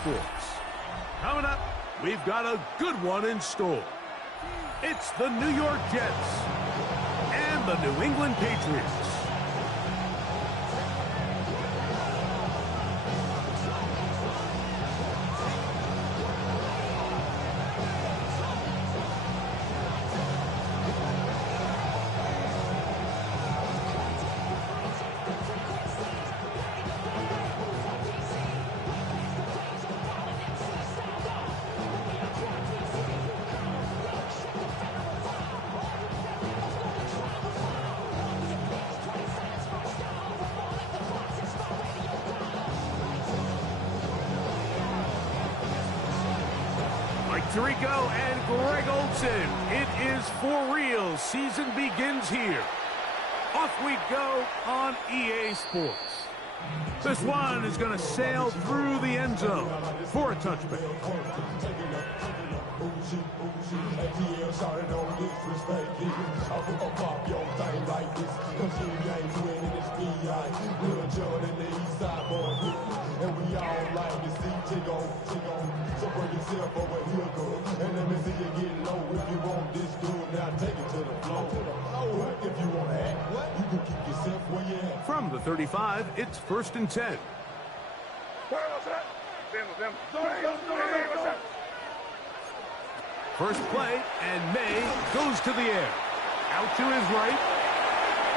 Sports. Coming up, we've got a good one in store. It's the New York Jets and the New England Patriots. Tirico and Greg Olsen. It is for real. Season begins here. Off we go on EA Sports. This one is going to sail through the end zone for a touchback. And we all like to see so bring yourself over here, girl. And let me see you get low. If you want this dude, now take it to the floor. If you want to act, you can keep yourself where you at. From the 35, it's 1st and 10. First play, and May goes to the air. Out to his right.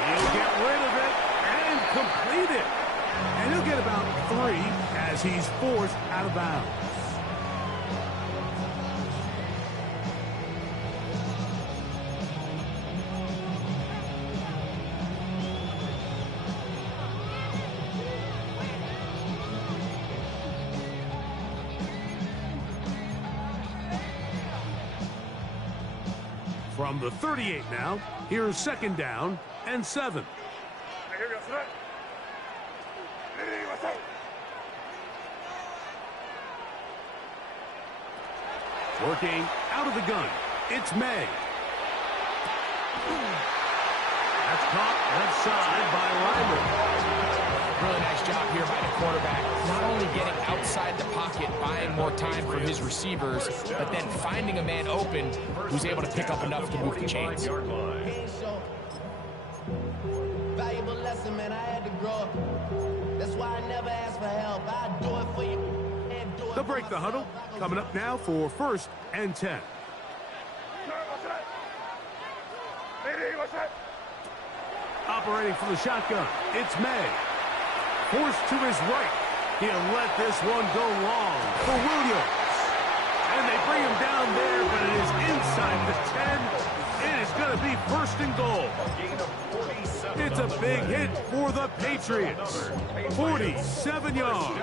He'll get rid of it and complete it. And he'll get about 3 as he's forced out of bounds. From the 38 now, here's 2nd down and 7. Working out of the gun, it's May. That's caught left side by Ryman. Really nice job here by the quarterback. Not only getting outside the pocket, buying more time for his receivers, but then finding a man open who's able to pick up enough to move the chains. Valuable lesson, man. I had to grow up. That's why I never ask for help. I do it for you. They'll break the huddle. Coming up now for 1st and 10. Operating from the shotgun, it's May. Forced to his right. He'll let this one go long for Williams. And they bring him down there, but it is inside the 10. It is going to be 1st and goal. It's a big hit for the Patriots. 47 yards.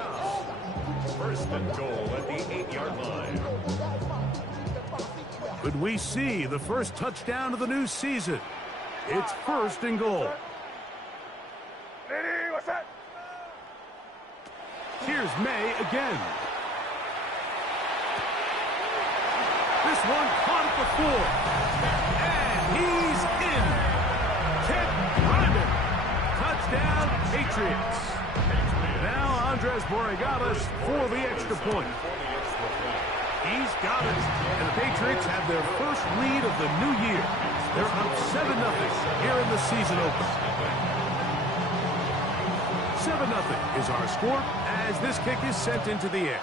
1st and goal at the 8-yard line. Could we see the first touchdown of the new season? It's 1st and goal. Here's May again. This one caught at the 4. And he's in. Ted Ryman. Touchdown, Patriots. Now Andres Borregales for the extra point. He's got it. And the Patriots have their first lead of the new year. They're up 7-0 here in the season opener. 7-0 is our score as this kick is sent into the air.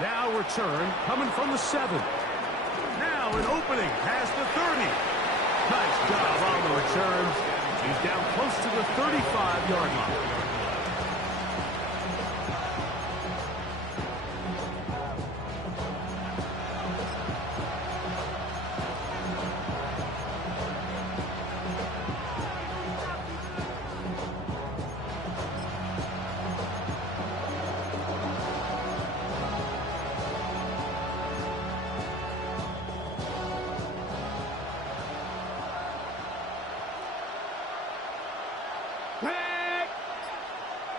Now return coming from the 7. Now an opening past the 30. Nice job on the returns. He's down close to the 35-yard line.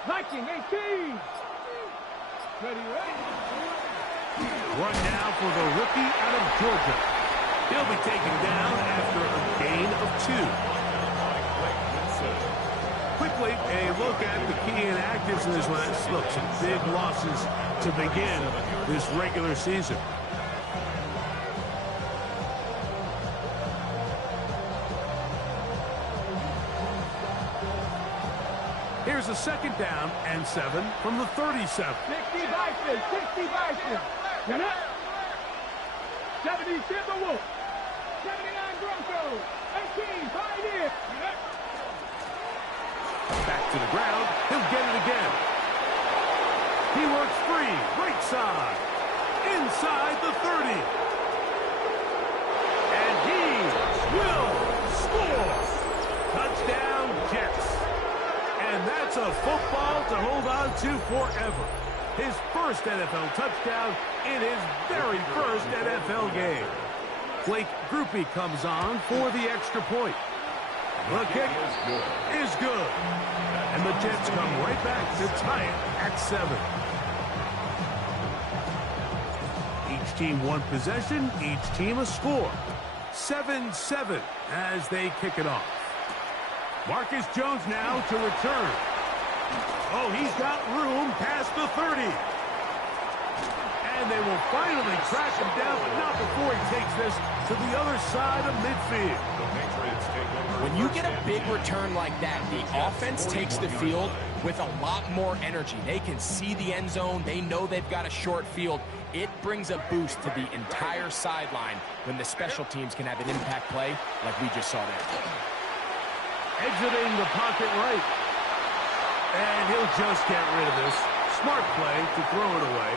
Viking 18. Ready. Run now for the rookie out of Georgia. He'll be taken down after a gain of 2. Quick quickly, a look at the key inactives in this one. Look, some big losses to begin this regular season. Here's a 2nd down and 7 from the 37. 60 Bison, 60 Bison. Get up. 70 Timberwolves. 79 Broncos. 18 Pioneers. Back to the ground. He'll get it again. He works free. Right side. Inside the 30. And he will score. Touchdown, Jets. And that's a football to hold on to forever. His first NFL touchdown in his very first NFL game. Blake Grupe comes on for the extra point. The kick is good. And the Jets come right back to tie it at 7. Each team one possession, each team a score. 7-7 as they kick it off. Marcus Jones now to return. Oh, he's got room past the 30. And they will finally track him down, but not before he takes this to the other side of midfield. When you get a big return like that, the offense takes the field with a lot more energy. They can see the end zone. They know they've got a short field. It brings a boost to the entire sideline when the special teams can have an impact play like we just saw there. Exiting the pocket right. And he'll just get rid of this. Smart play to throw it away.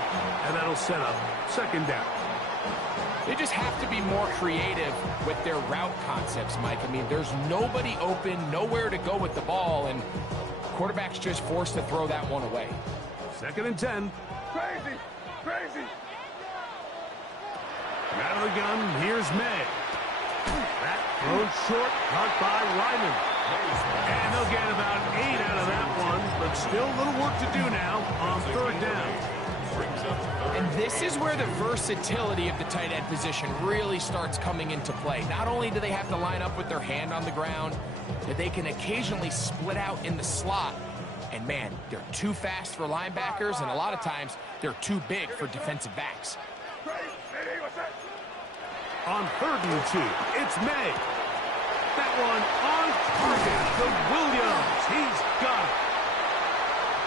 And that'll set up 2nd down. They just have to be more creative with their route concepts, Mike. I mean, there's nobody open, nowhere to go with the ball, and quarterback's just forced to throw that one away. 2nd and 10. Crazy, crazy. Out of the gun, here's May. That thrown short, caught by Ryman. And they'll get about 8 out of that one, but still a little work to do now on 3rd down. And this is where the versatility of the tight end position really starts coming into play. Not only do they have to line up with their hand on the ground, but they can occasionally split out in the slot. And man, they're too fast for linebackers, and a lot of times they're too big for defensive backs. On 3rd and 2, it's May. That one on target to Williams. He's got it.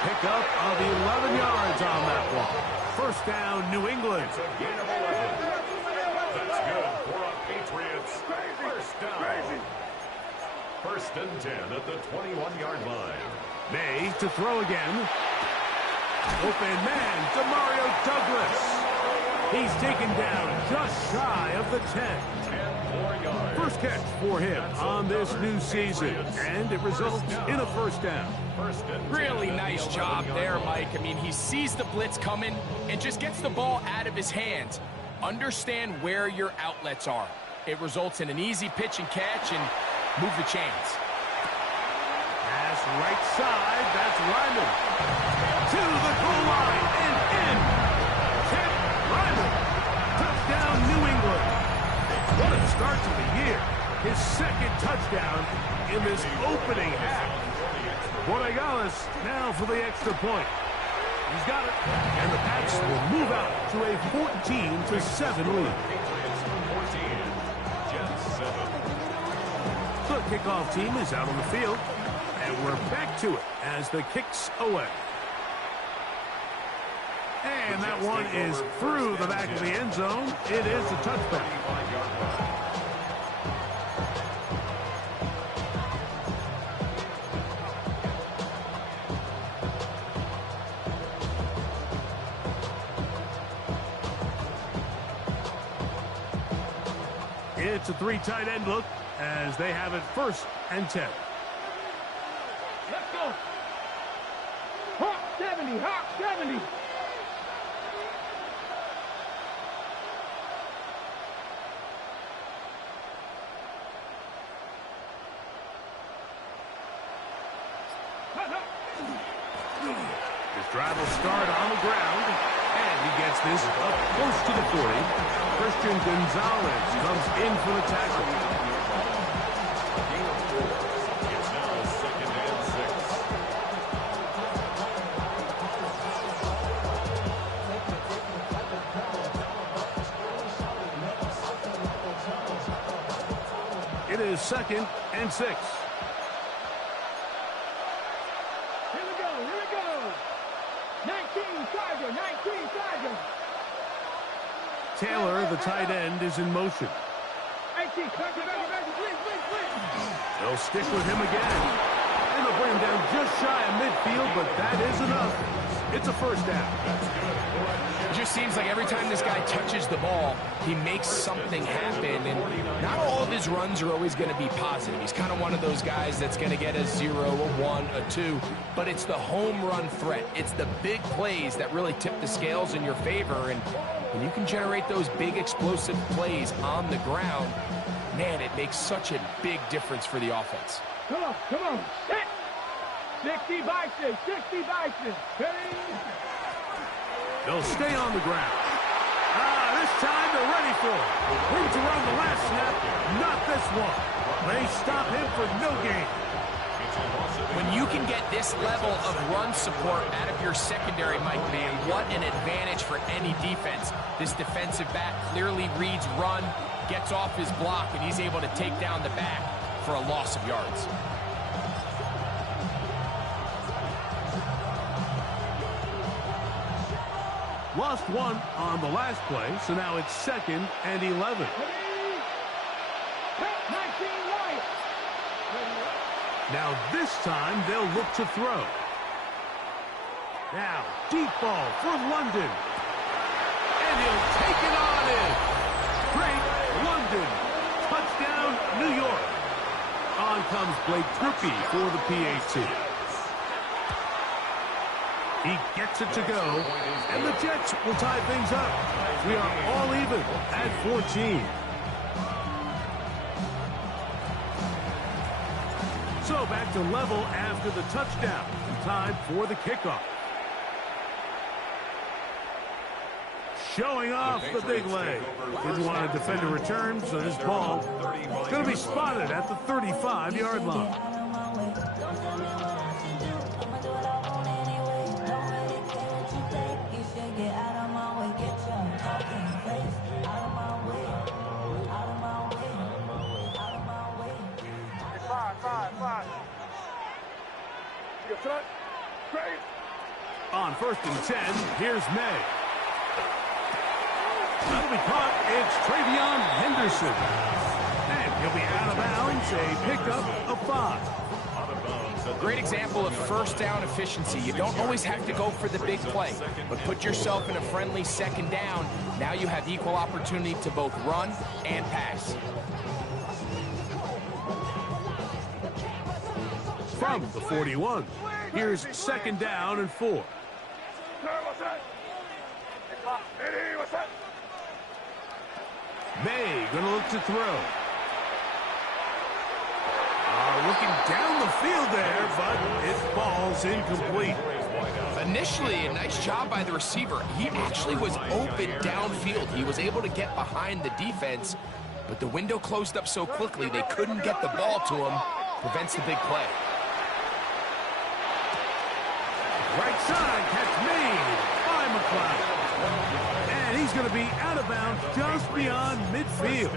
Pick up of 11 yards on that one. 1st down, New England. It's a gain of 11. That's good for a Patriots. 1st down. 1st and 10 at the 21-yard line. May to throw again. Open man, Demario Douglas. He's taken down just shy of the 10. 10 more yards. First catch for him on this new season, and it results in a 1st down. Really nice job there, Mike. I mean, he sees the blitz coming and just gets the ball out of his hands. Understand where your outlets are. It results in an easy pitch and catch and move the chains. Pass right side, that's Ryman. To the goal line and in. Ted Ryman. Touchdown, New England. What a start to the year. His 2nd touchdown in this opening half. Borregales now for the extra point. He's got it. And the Pats will move out to a 14-7 lead. The kickoff team is out on the field. And we're back to it as the kick's away. And that one is through the back of the end zone. It is a touchback. It's a 3 tight end look as they have it 1st and 10. Let's go. Hawk 70, Hawk 70. His drive will start on the ground, and he gets this up close to the 40. Christian Gonzalez comes in for the tackle. It's now 2nd and 6. is 2nd and 6. Here we go, here we go. 19 Tiger, 19 Tiger. Taylor, the tight end, is in motion. 18, back, please. They'll stick with him again. And they'll bring him down just shy of midfield, but that is enough. It's a first down. It just seems like every time this guy touches the ball, he makes something happen. And not all of his runs are always going to be positive. He's kind of one of those guys that's going to get a 0, a 1, a 2. But it's the home run threat. It's the big plays that really tip the scales in your favor. And when you can generate those big explosive plays on the ground, man, it makes such a big difference for the offense. Come on, set. 60 Bison, 60 Bison. Ready? They'll stay on the ground. This time they're ready for it. Room to run the last snap, not this one. They stop him for no gain. When you can get this level of run support out of your secondary, Mike, man, what an advantage for any defense. This defensive back clearly reads run, gets off his block, and he's able to take down the back for a loss of yards. Lost one on the last play, so now it's 2nd and 11. Ready? 19 right. Now this time they'll look to throw. Now deep ball for London. And he'll take it on in. Great London. Touchdown, New York. On comes Blake Trippy for the PAT. He gets it to go, and the Jets will tie things up. We are all even at 14. So back to level after the touchdown. Time for the kickoff. Showing off the big leg. Didn't want to defend a return, so this ball is going to be spotted at the 35-yard line. Five. You front. Great. On 1st and 10, here's May. That'll be caught. It's Travion Henderson. And he'll be out of bounds. A pickup of 5. Great example of first down efficiency. You don't always have to go for the big play, but put yourself in a friendly 2nd down. Now you have equal opportunity to both run and pass. From the 41, here's 2nd down and 4. May gonna look to throw. Looking down the field there, but it falls incomplete. Initially, a nice job by the receiver. He actually was open downfield. He was able to get behind the defense, but the window closed up so quickly they couldn't get the ball to him. Prevents the big play. Right side, catch made by McLeod. And he's going to be out of bounds just beyond midfield.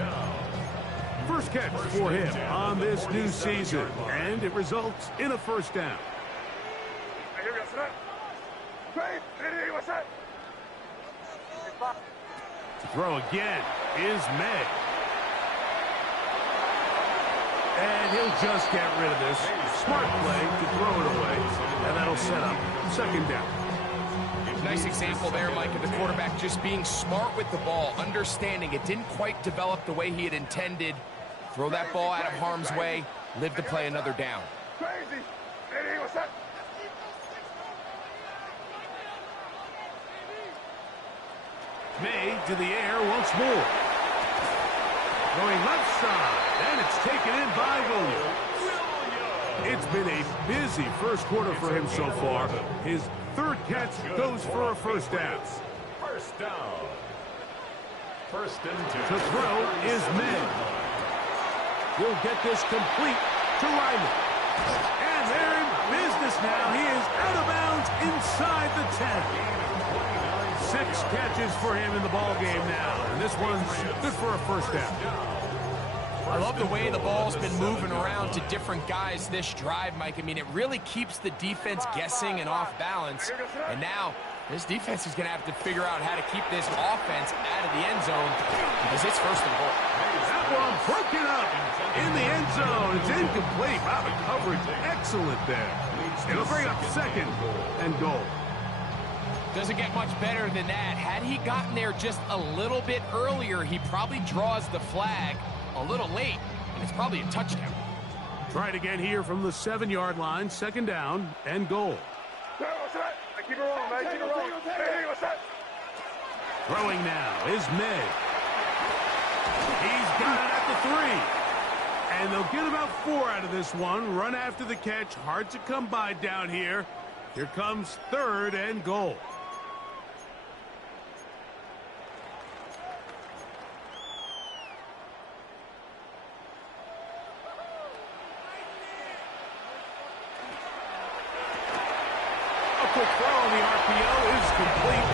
First catch for him on this new season, and it results in a first down. To throw again is May. And he'll just get rid of this. Smart play to throw it away, and that'll set up 2nd down. Nice example there, Mike, of the quarterback just being smart with the ball, understanding it didn't quite develop the way he had intended. Throw that ball out of harm's way, live to play another down. Crazy. May to the air once more. Going left side, and it's taken in by Williams. It's been a busy first quarter for him so far. His 3rd catch goes for a first down. First down. 1st and 2. To throw is May. He'll get this complete to Ryman. And they're in business now. He is out of bounds inside the 10. 6 catches for him in the ball game now. And this one's good for a first down. I love the way the ball's been moving around to different guys this drive, Mike. I mean, it really keeps the defense guessing and off balance. And now, this defense is going to have to figure out how to keep this offense out of the end zone because it's first and goal. That one broken up in the end zone. It's incomplete. Wow, the coverage excellent there. It'll bring up second and goal. Doesn't get much better than that. Had he gotten there just a little bit earlier, he probably draws the flag a little late, and it's probably a touchdown. Try it again here from the 7-yard line, second down and goal. Keep it rolling, man. Keep it rolling. Hey, what's that? Throwing now is May. He's got it at the 3. And they'll get about 4 out of this one. Run after the catch. Hard to come by down here. Here comes third and goal. Quick throw on the RPO is complete.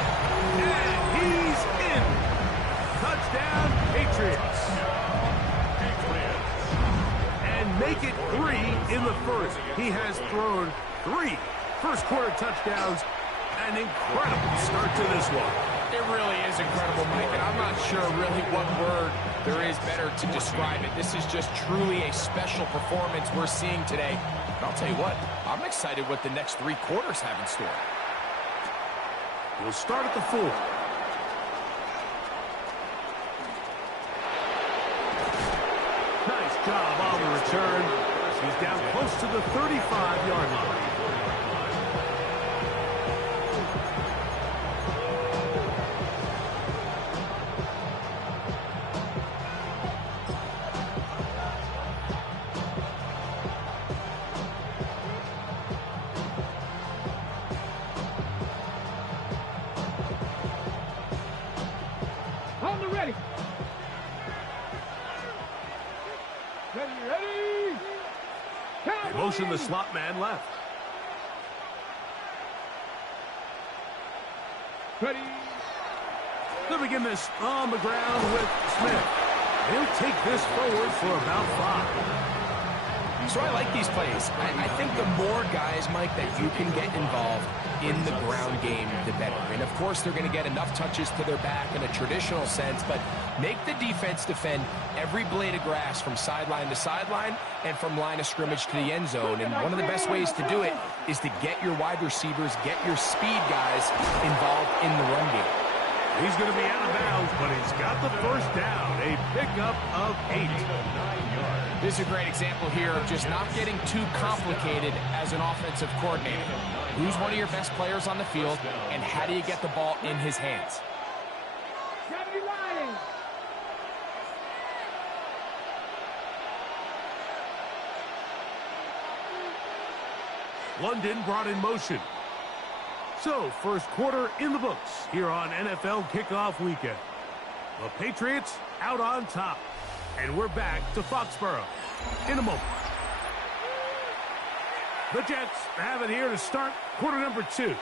And he's in. Touchdown, Patriots. And make it 3 in the first. He has thrown 3 first-quarter touchdowns. An incredible start to this one. It really is incredible, Mike, and I'm not sure really what word there is better to describe it. This is just truly a special performance we're seeing today. And I'll tell you what, I'm excited what the next 3 quarters have in store. We'll start at the 4. Nice job on the return. He's down close to the 35-yard line. Ready. They motion the slot man left. Ready. They'll begin this on the ground with Smith. He'll take this forward for about 5. So I like these plays. I think the more guys, Mike, that you can get involved in the ground game, the better. And, of course, they're going to get enough touches to their back in a traditional sense, but make the defense defend every blade of grass from sideline to sideline and from line of scrimmage to the end zone. And one of the best ways to do it is to get your wide receivers, get your speed guys involved in the run game. He's going to be out of bounds, but he's got the first down. A pickup of 8. This is a great example here of just not getting too complicated as an offensive coordinator. Who's one of your best players on the field, and how do you get the ball in his hands? London brought in motion. So, first quarter in the books here on NFL Kickoff Weekend. The Patriots out on top. And we're back to Foxborough in a moment. The Jets have it here to start quarter number 2,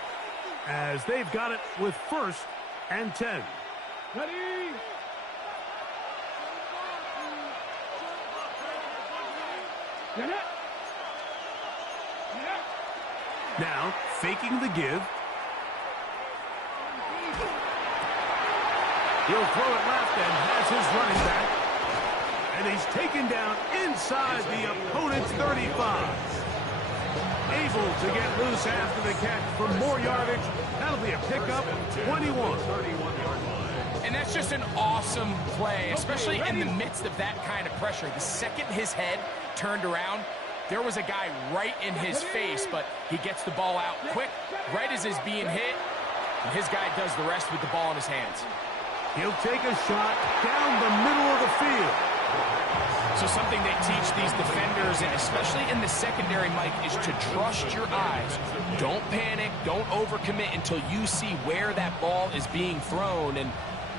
as they've got it with 1st and 10. Ready. Now, faking the give. He'll throw it left and has his running back. And he's taken down inside the opponent's 35. Able to get loose after the catch for more yardage. That'll be a pickup, 21. And that's just an awesome play, especially in the midst of that kind of pressure. The second his head turned around, there was a guy right in his face, but he gets the ball out quick, right as he's being hit, and his guy does the rest with the ball in his hands. He'll take a shot down the middle of the field. So something they teach these defenders, and especially in the secondary, Mike, is to trust your eyes. Don't panic, don't overcommit until you see where that ball is being thrown. And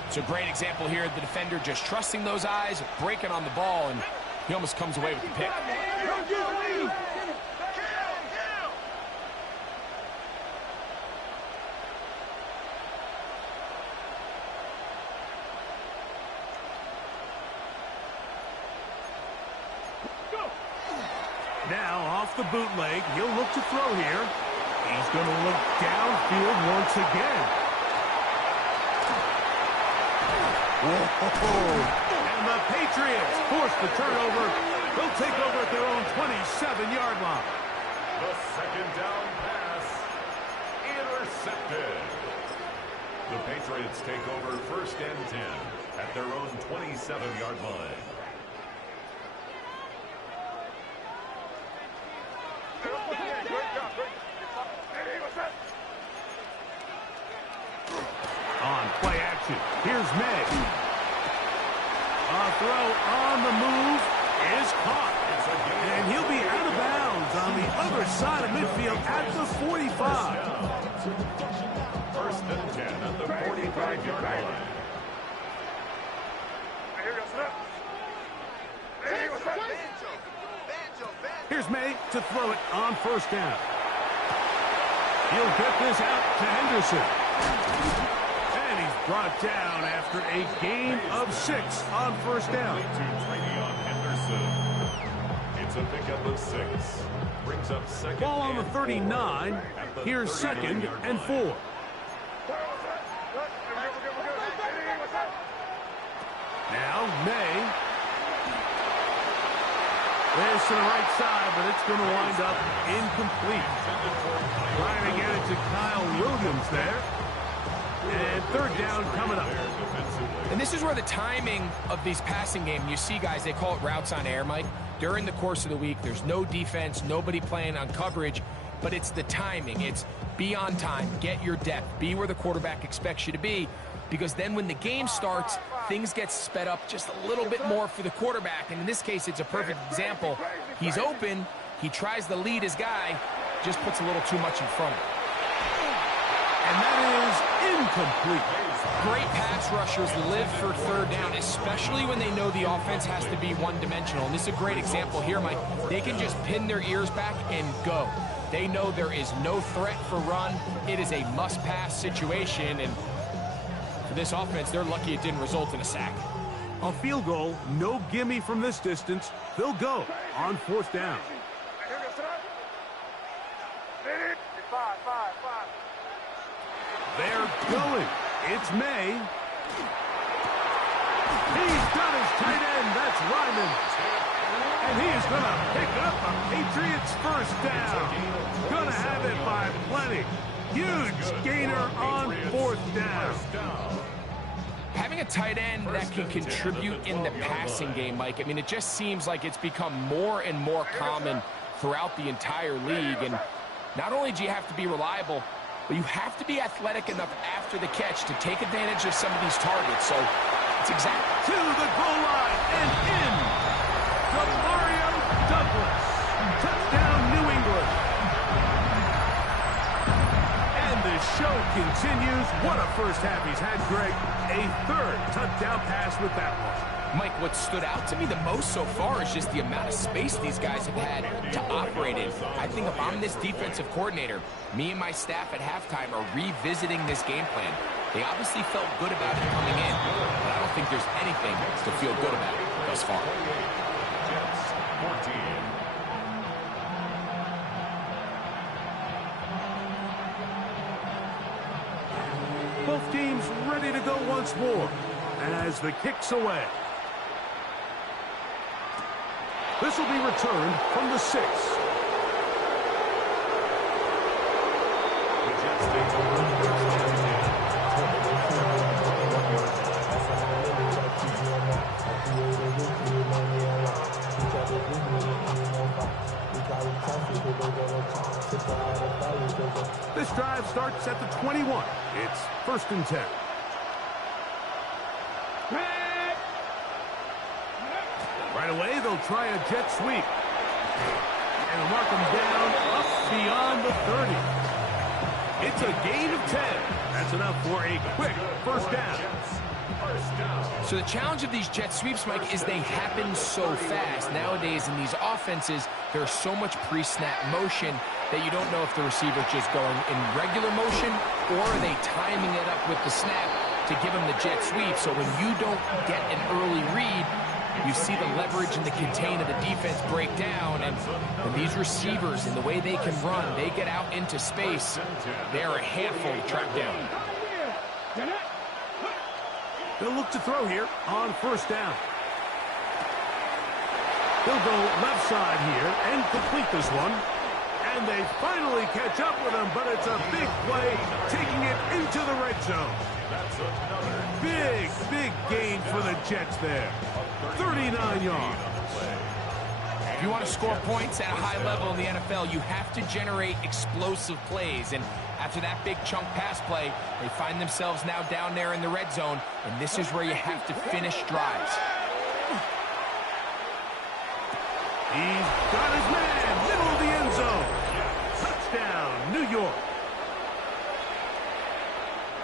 it's a great example here of the defender just trusting those eyes, breaking on the ball, and he almost comes away with the pick. Now off the bootleg, he'll look to throw here. He's going to look downfield once again. Whoa. And the Patriots force the turnover. They'll take over at their own 27-yard line. The second down pass intercepted. The Patriots take over 1st and 10 at their own 27-yard line. On play action, here's May. A throw on the move is caught. And he'll be out of bounds on the other side of midfield at the 45. 1st and 10 at the 45-yard line. Here's May to throw it on 1st down. He'll get this out to Henderson. And he's brought down after a gain of 6 on 1st down. On Henderson. It's a pickup of 6. Brings up 2nd. Ball on the 39. Here's 2nd and 4. Now May. There's to the right side, but it's going to wind up incomplete. Trying to get it to Kyle Williams there. And 3rd down coming up. And this is where the timing of these passing game, you see guys, they call it routes on air, Mike. During the course of the week, there's no defense, nobody playing on coverage, but it's the timing. It's be on time, get your depth, be where the quarterback expects you to be, because then when the game starts, things get sped up just a little bit more for the quarterback. And in this case, it's a perfect example. He's open, he tries to lead his guy, just puts a little too much in front of him. And that is incomplete. Great pass rushers live for 3rd down, especially when they know the offense has to be one-dimensional. And this is a great example here, Mike. They can just pin their ears back and go. They know there is no threat for run. It is a must-pass situation, and for this offense, they're lucky it didn't result in a sack. A field goal, no gimme from this distance. They'll go on 4th down. They're going. It's May. He's got his tight end. That's Ryman. And he is going to pick up a Patriots 1st down. Going to have it by plenty. Huge gainer on 4th down. Having a tight end that can contribute in the passing game, Mike, I mean, it just seems like it's become more and more common throughout the entire league. And not only do you have to be reliable, but you have to be athletic enough after the catch to take advantage of some of these targets. So it's exactly to the goal line and in. Demario Douglas. Touchdown, New England. And the show continues. What a first half he's had, Greg. A 3rd touchdown pass with that one. Mike, what stood out to me the most so far is just the amount of space these guys have had to operate in. I think if I'm this defensive coordinator, me and my staff at halftime are revisiting this game plan. They obviously felt good about it coming in, but I don't think there's anything to feel good about thus far. Jets 14. Both teams ready to go once more as the kick's away. This will be returned from the 6. The Jets take over 1st and 10. This drive starts at the 21. It's 1st and 10. Right away, they'll try a jet sweep. And mark them down up beyond the 30. It's a gain of 10. That's enough for a quick 1st down. So the challenge of these jet sweeps, Mike, is they happen so fast. Nowadays in these offenses, there's so much pre-snap motion that you don't know if the receiver's just going in regular motion or are they timing it up with the snap to give them the jet sweep. So when you don't get an early read, You see the leverage and the contain of the defense break down, and these receivers and the way they can run, they get out into space. They're a handful to track down. They'll look to throw here on first down. They'll go left side here and complete this one. And they finally catch up with him, but it's a big play, taking it into the red zone. Big gain for the Jets there. 39 yards. If you want to score points at a high level in the NFL, you have to generate explosive plays. And after that big chunk pass play, they find themselves now down there in the red zone, and this is where you have to finish drives. He's got his man, middle of the end zone. Touchdown, New York.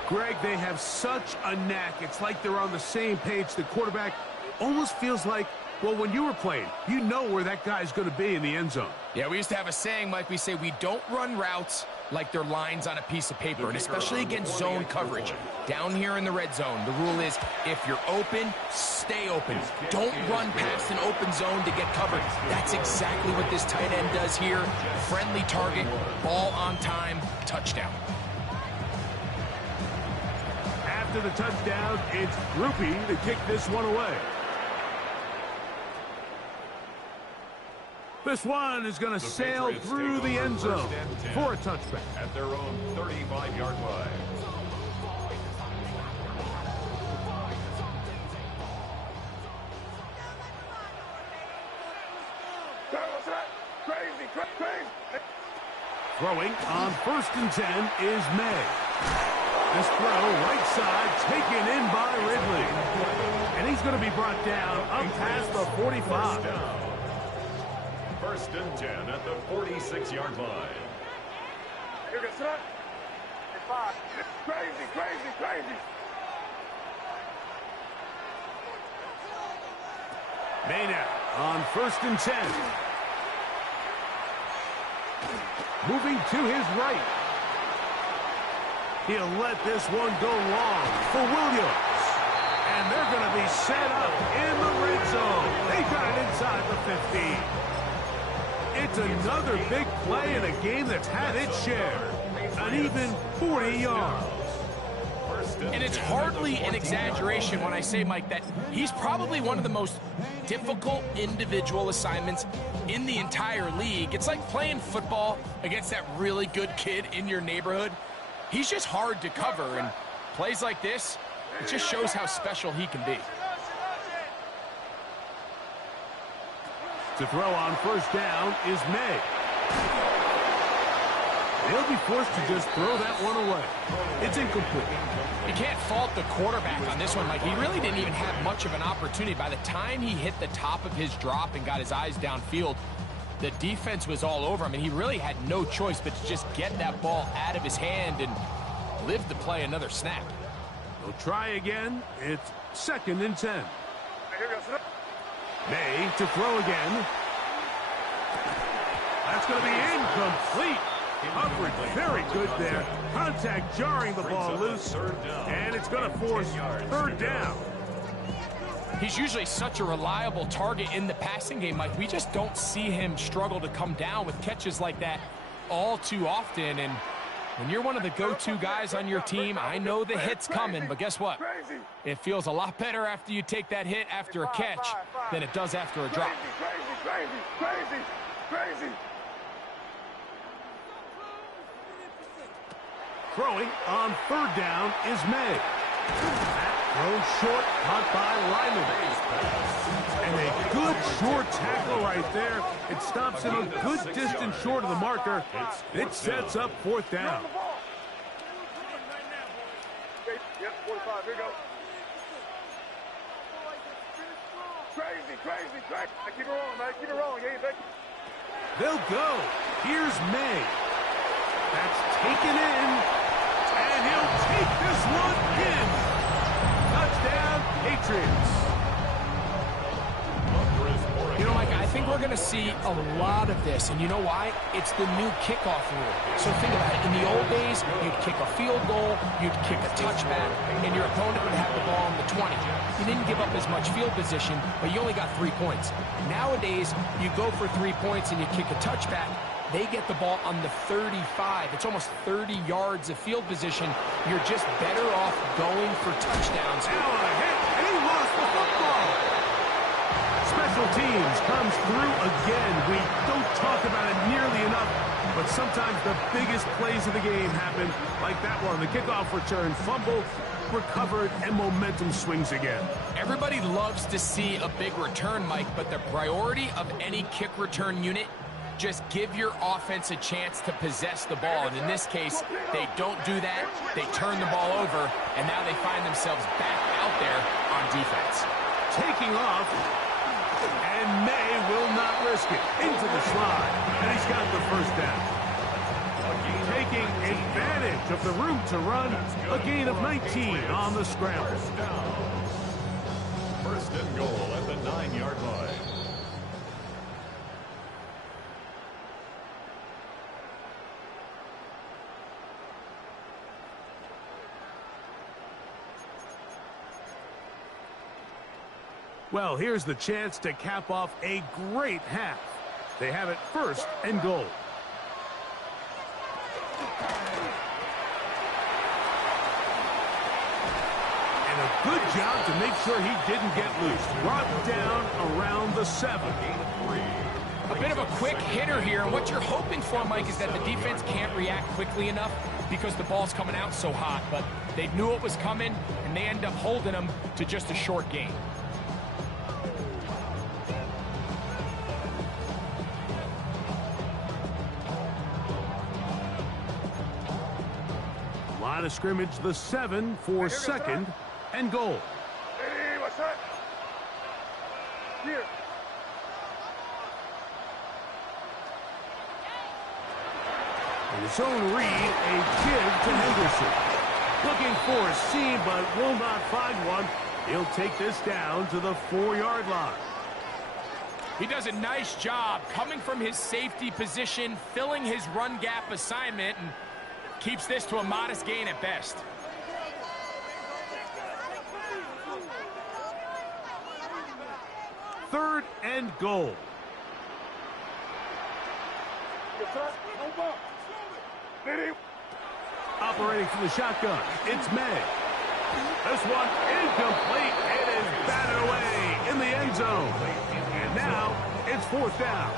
Greg, they have such a knack. It's like they're on the same page. The quarterback almost feels like, well, when you were playing, you know where that guy's going to be in the end zone. Yeah, we used to have a saying, Mike, we say we don't run routes like they're lines on a piece of paper, and especially against zone coverage. Down here in the red zone, the rule is if you're open, stay open. Don't run past an open zone to get covered. That's exactly what this tight end does here. Friendly target, ball on time, touchdown. After the touchdown, it's Grupe to kick this one away. This one is going to sail through the end zone for a touchback. At their own 35-yard line. Throwing on first and 10 is May. This throw, right side, taken in by Ridley. And he's going to be brought down up past the 45. First and 10 at the 46-yard line. Here goes son. It's 5. Crazy. May now on first and 10. Moving to his right. He'll let this one go long for Williams. And they're going to be set up in the red zone. They got it inside the 15. It's another big play in a game that's had its share. An even 40 yards. And it's hardly an exaggeration when I say, Mike, that he's probably one of the most difficult individual assignments in the entire league. It's like playing football against that really good kid in your neighborhood. He's just hard to cover, and plays like this, it just shows how special he can be. To throw on first down is May. They'll be forced to just throw that one away. It's incomplete. You can't fault the quarterback on this one, Mike. He really didn't even have much of an opportunity. By the time he hit the top of his drop and got his eyes downfield, the defense was all over him, and he really had no choice but to just get that ball out of his hand and live to play another snap. They'll try again. It's second and 10. May to throw again. That's going to be incomplete. Coverage very good there. Contact jarring the ball loose. And it's going to force third down. He's usually such a reliable target in the passing game, Mike. We just don't see him struggle to come down with catches like that all too often. And when you're one of the go-to guys on your team, I know the hit's coming, but guess what? It feels a lot better after you take that hit after a catch than it does after a drop. Crazy. Throwing on third down is May. That thrown short, caught by Lyman. And a good short tackle right there. It stops him a good distance short of the marker. It sets up fourth down. Yep, 45, here you go. Crazy. Keep it rolling, man. Keep it rolling. They'll go. Here's May. That's taken in. And he'll take this one in. Touchdown, Patriots. You know, Mike, I think we're going to to see a lot of this, and you know why? It's the new kickoff rule. So think about it. In the old days, you'd kick a field goal, you'd kick a touchback, and your opponent would have the ball on the 20. You didn't give up as much field position, but you only got 3 points. Nowadays, you go for 3 points and you kick a touchback. They get the ball on the 35. It's almost 30 yards of field position. You're just better off going for touchdowns. Now a hit, and he lost the football. Special teams comes through again. We don't talk about it nearly enough, but sometimes the biggest plays of the game happen like that one. The kickoff return, fumble, recovered, and momentum swings again. Everybody loves to see a big return, Mike, but the priority of any kick return unit, just give your offense a chance to possess the ball. And in this case, they don't do that. They turn the ball over, and now they find themselves back out there on defense. Taking off, and May will not risk it. Into the slide, and he's got the first down. Taking advantage of the room to run, a gain of 19 on the scramble. First and goal at the 9-yard line. Well, here's the chance to cap off a great half. They have it first and goal. And a good job to make sure he didn't get loose. Brought down around the 7. A bit of a quick hitter here, and what you're hoping for, Mike, is that the defense can't react quickly enough because the ball's coming out so hot. But they knew it was coming, and they end up holding them to just a short gain. Line of scrimmage, the 7 for second and goal. Hey, what's that? Here. In his own read, a give to Henderson. Looking for a seam, but will not find one. He'll take this down to the 4-yard line. He does a nice job coming from his safety position, filling his run gap assignment, and keeps this to a modest gain at best. Third and goal. Operating from the shotgun, it's May. This one incomplete. It is batted away in the end zone. And now it's 4th down.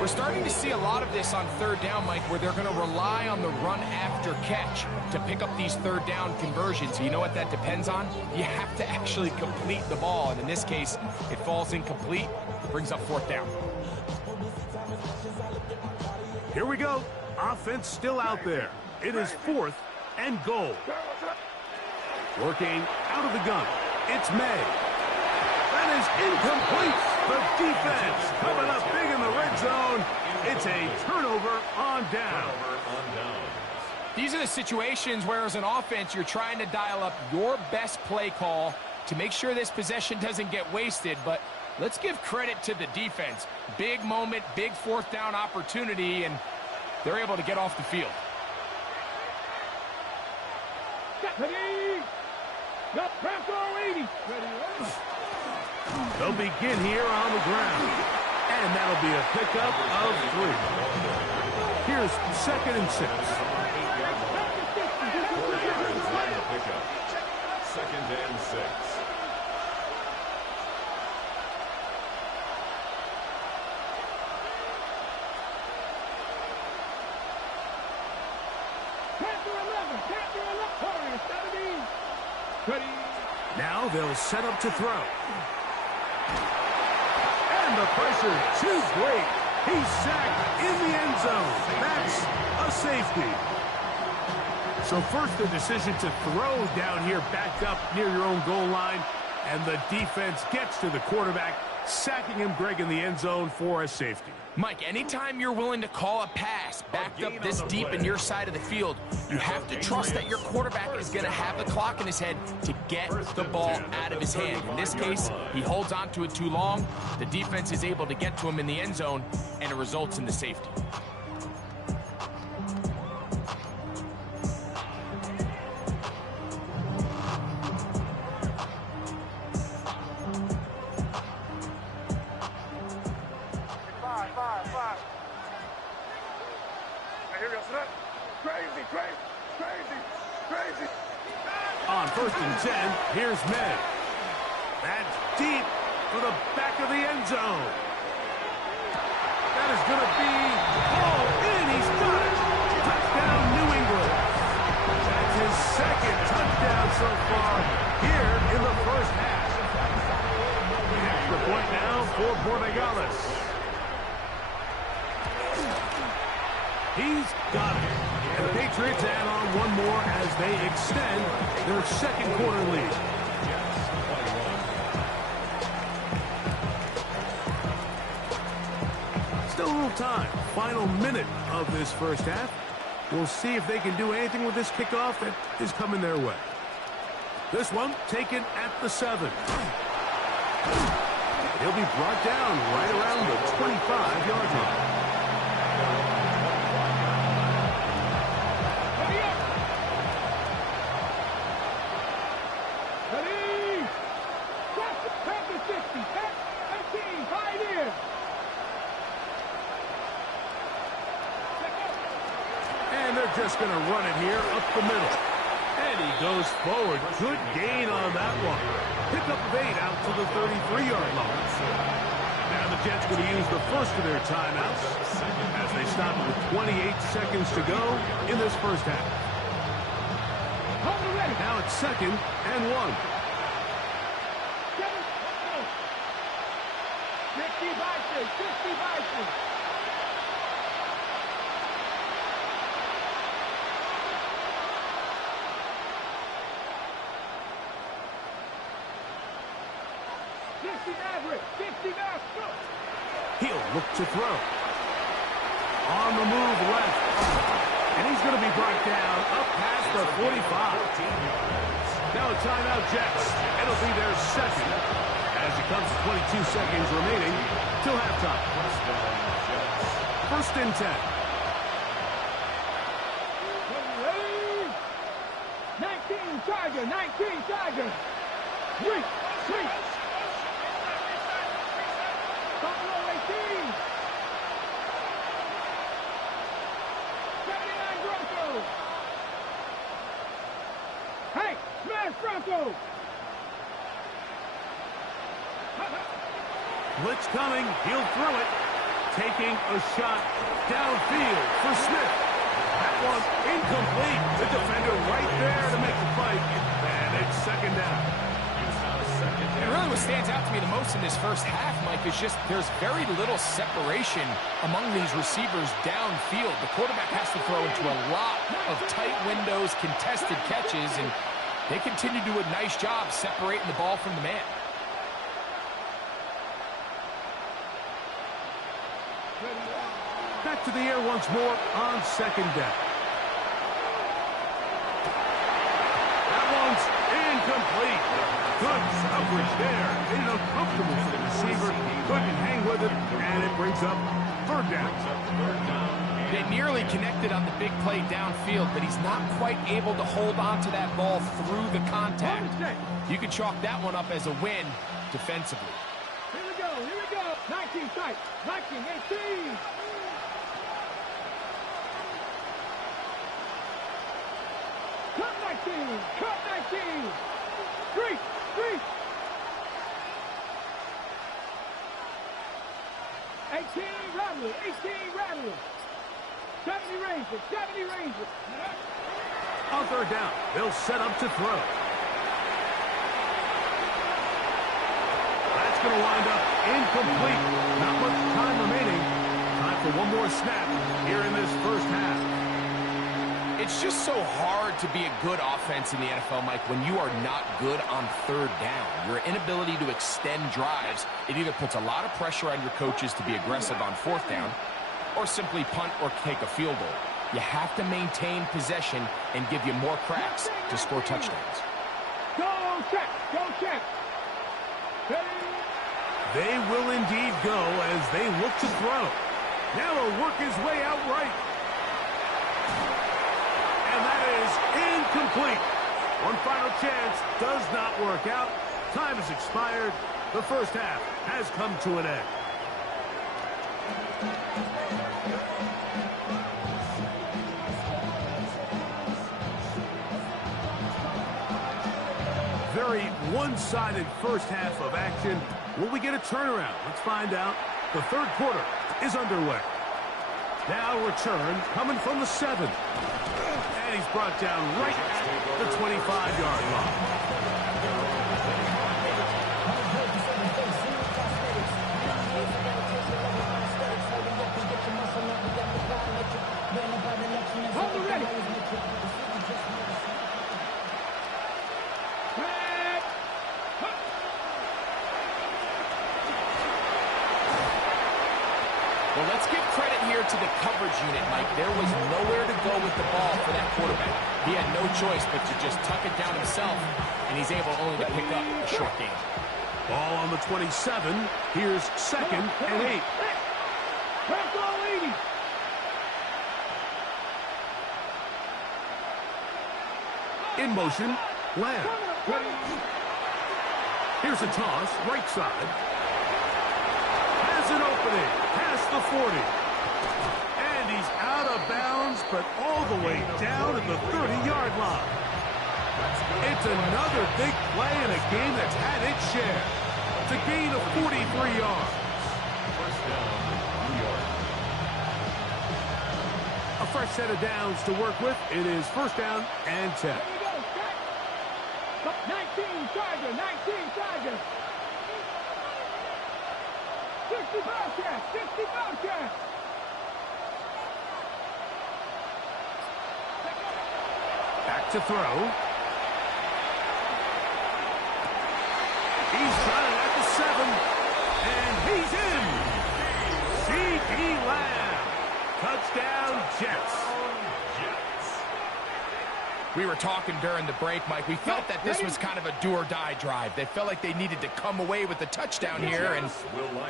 We're starting to see a lot of this on 3rd down, Mike, where they're going to rely on the run after catch to pick up these 3rd down conversions. You know what that depends on? You have to actually complete the ball, and in this case, it falls incomplete, brings up 4th down. Here we go. Offense still out there. It is 4th and goal. Working out of the gun. It's May. That is incomplete. The defense coming up big in the red zone. It's a turnover on down. These are the situations where, as an offense, you're trying to dial up your best play call to make sure this possession doesn't get wasted. But let's give credit to the defense. Big moment, big 4th down opportunity, and they're able to get off the field. The pressure waiting. They'll begin here on the ground. And that'll be a pickup of 3. Here's 2nd and 6. 2nd and 6. Now they'll set up to throw. And the pressure too great. He's sacked in the end zone. That's a safety. So first the decision to throw down here backed up near your own goal line. And the defense gets to the quarterback, sacking him, Greg, in the end zone for a safety. Mike, anytime you're willing to call a pass pass backed up this deep in your side of the field, you have to trust that your quarterback is going to have the clock in his head to get the ball out of his hand. In this case, he holds on to it too long. The defense is able to get to him in the end zone, and it results in the safety. On 1st and 10, here's May. That's deep for the back of the end zone. That is going to be all in. He's got it. Touchdown, New England. That's his second touchdown so far here in the first half. The extra point now for Borregales. He's got it. And the Patriots add on one more as they extend their second quarter lead. Still a little time. Final minute of this first half. We'll see if they can do anything with this kickoff that is coming their way. This one taken at the 7. He'll be brought down right around the 25-yard line. Just going to run it here up the middle. And he goes forward. Good gain on that one. Pick up 8 out to the 33-yard line. Now the Jets going to use the first of their timeouts as they stop with 28 seconds to go in this first half. Now it's 2nd and 1. 55. He'll look to throw. On the move left. And he's going to be brought down up past the 45. Now a timeout, Jets. It'll be their second as it comes to 22 seconds remaining till halftime. 1st and 10. 19 Tiger. Sweet. Buffalo 18. 79 Broncos. Hey, smash Broncos. Blitz coming. He'll throw it. Taking a shot downfield for Smith. That one incomplete. The defender right there to make the fight. And it's 2nd down. And really what stands out to me the most in this first half, Mike, is just there's very little separation among these receivers downfield. The quarterback has to throw into a lot of tight windows, contested catches, and they continue to do a nice job separating the ball from the man. Back to the air once more on 2nd down. That one's incomplete. Good coverage there. Made it uncomfortable for the receiver. Couldn't hang with it, and it brings up 3rd down. They nearly connected on the big play downfield, but he's not quite able to hold on to that ball through the contact. You can chalk that one up as a win defensively. Here we go. 19 tight. 19, 18. Cut 19. Street. 18 Rattler. 70 Rangers. On 3rd down, they'll set up to throw. That's going to wind up incomplete. Not much time remaining. Time for one more snap here in this first half. It's just so hard to be a good offense in the NFL, Mike, when you are not good on 3rd down. Your inability to extend drives, it either puts a lot of pressure on your coaches to be aggressive on 4th down, or simply punt or take a field goal. You have to maintain possession and give you more cracks to score touchdowns. Go check. Go check. They will indeed go as they look to throw. Now he'll work his way out right. And that is incomplete. One final chance does not work out. Time has expired. The first half has come to an end. Very one-sided first half of action. Will we get a turnaround? Let's find out. The third quarter is underway. Now return coming from the 7. And he's brought down right at the 25-yard line. Hold ready. Well, let's give credit here to the coverage unit, Mike. There was nowhere to go with the ball for that quarterback. He had no choice but to just tuck it down himself, and he's able only to pick up a short gain. Ball on the 27. Here's 2nd and 8. Press all 80. In motion, Lamb. Here's a toss, right side. Has an opening, past the 40. And he's out of bounds, but all the way down at the 30-yard line. It's another big play in a game that's had its share. It's a gain of 43 yards. First down, New York. A fresh set of downs to work with. It is first down and 10. There we go. Set. 19 Charger. 19 Charger. 60 Bobcat. 60 Bobcat. Back to throw. He's got it at the 7. And he's in. C.D. Lamb. Touchdown, Jets. We were talking during the break, Mike. We felt that this was kind of a do-or-die drive. They felt like they needed to come away with the touchdown here, and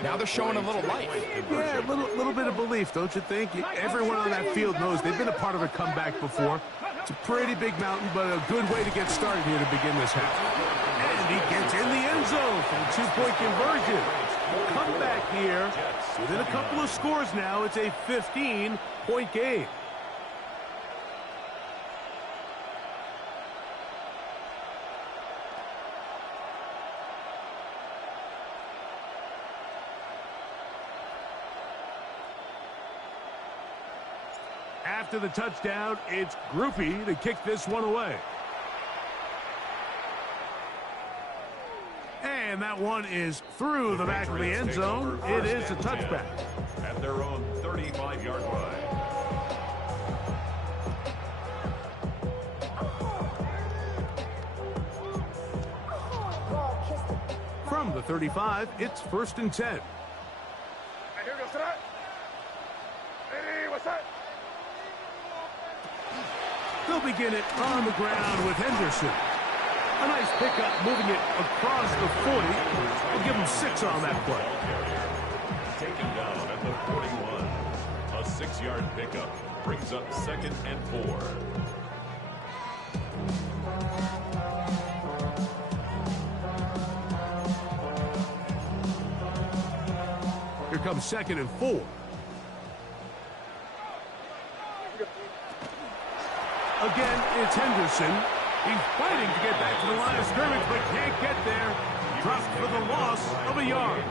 now they're showing a little life. Yeah, a little bit of belief, don't you think? Everyone on that field knows they've been a part of a comeback before. It's a pretty big mountain, but a good way to get started here to begin this half. And he gets in the end zone for the two-point conversion. Comeback here. Within a couple of scores now, it's a 15-point game. After the touchdown, it's Groupie to kick this one away. And that one is through the back of the end zone. It is a touchback. At their own 35-yard line. From the 35, it's first and 10. They'll begin it on the ground with Henderson. A nice pickup, moving it across the 40. We'll give him 6 on that play. Taken down at the 41. A 6-yard pickup brings up 2nd and 4. Here comes 2nd and 4. Again, it's Henderson. He's fighting to get back to the line of scrimmage, but can't get there. Dropped for the loss of a yard.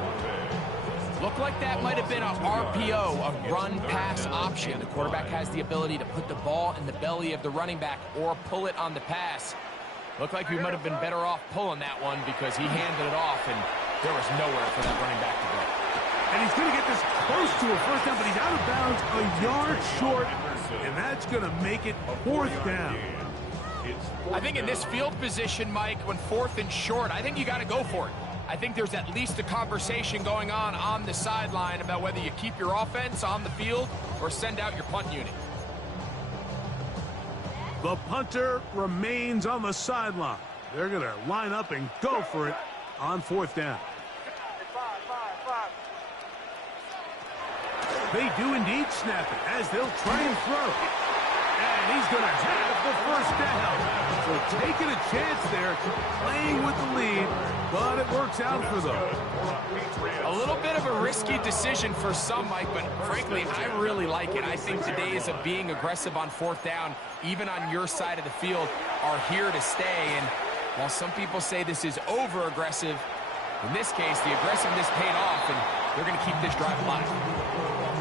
Looked like that might have been a RPO, a run-pass option. The quarterback has the ability to put the ball in the belly of the running back or pull it on the pass. Looked like we might have been better off pulling that one because he handed it off, and there was nowhere for that running back to go. And he's going to get this close to a first down, but he's out of bounds a yard short, and that's going to make it 4th down. I think in this field position, Mike, when 4th and short, I think you got to go for it. I think there's at least a conversation going on the sideline about whether you keep your offense on the field or send out your punt unit. The punter remains on the sideline. They're going to line up and go for it on 4th down. They do indeed snap it as they'll try and throw. And he's going to have the 1st down. So taking a chance there, playing with the lead, but it works out for them. A little bit of a risky decision for some, Mike, but frankly, I really like it. I think the days of being aggressive on 4th down, even on your side of the field, are here to stay. And while some people say this is over-aggressive, in this case, the aggressiveness paid off, and they're going to keep this drive alive.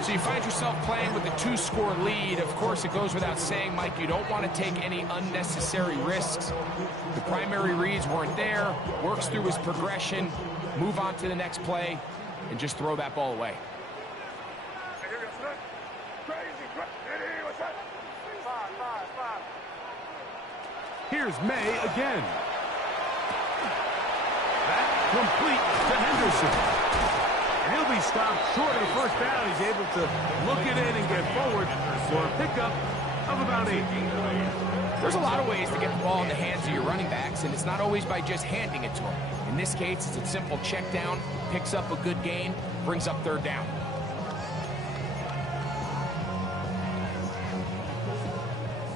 So you find yourself playing with a 2-score lead. Of course, it goes without saying, Mike, you don't want to take any unnecessary risks. The primary reads weren't there. Works through his progression, move on to the next play, and just throw that ball away. Here's May again. That complete to Henderson. And he'll be stopped short of the 1st down. He's able to look it in and get forward for a pickup of about 8. There's a lot of ways to get the ball in the hands of your running backs, and it's not always by just handing it to them. In this case, it's a simple check down, picks up a good gain, brings up 3rd down.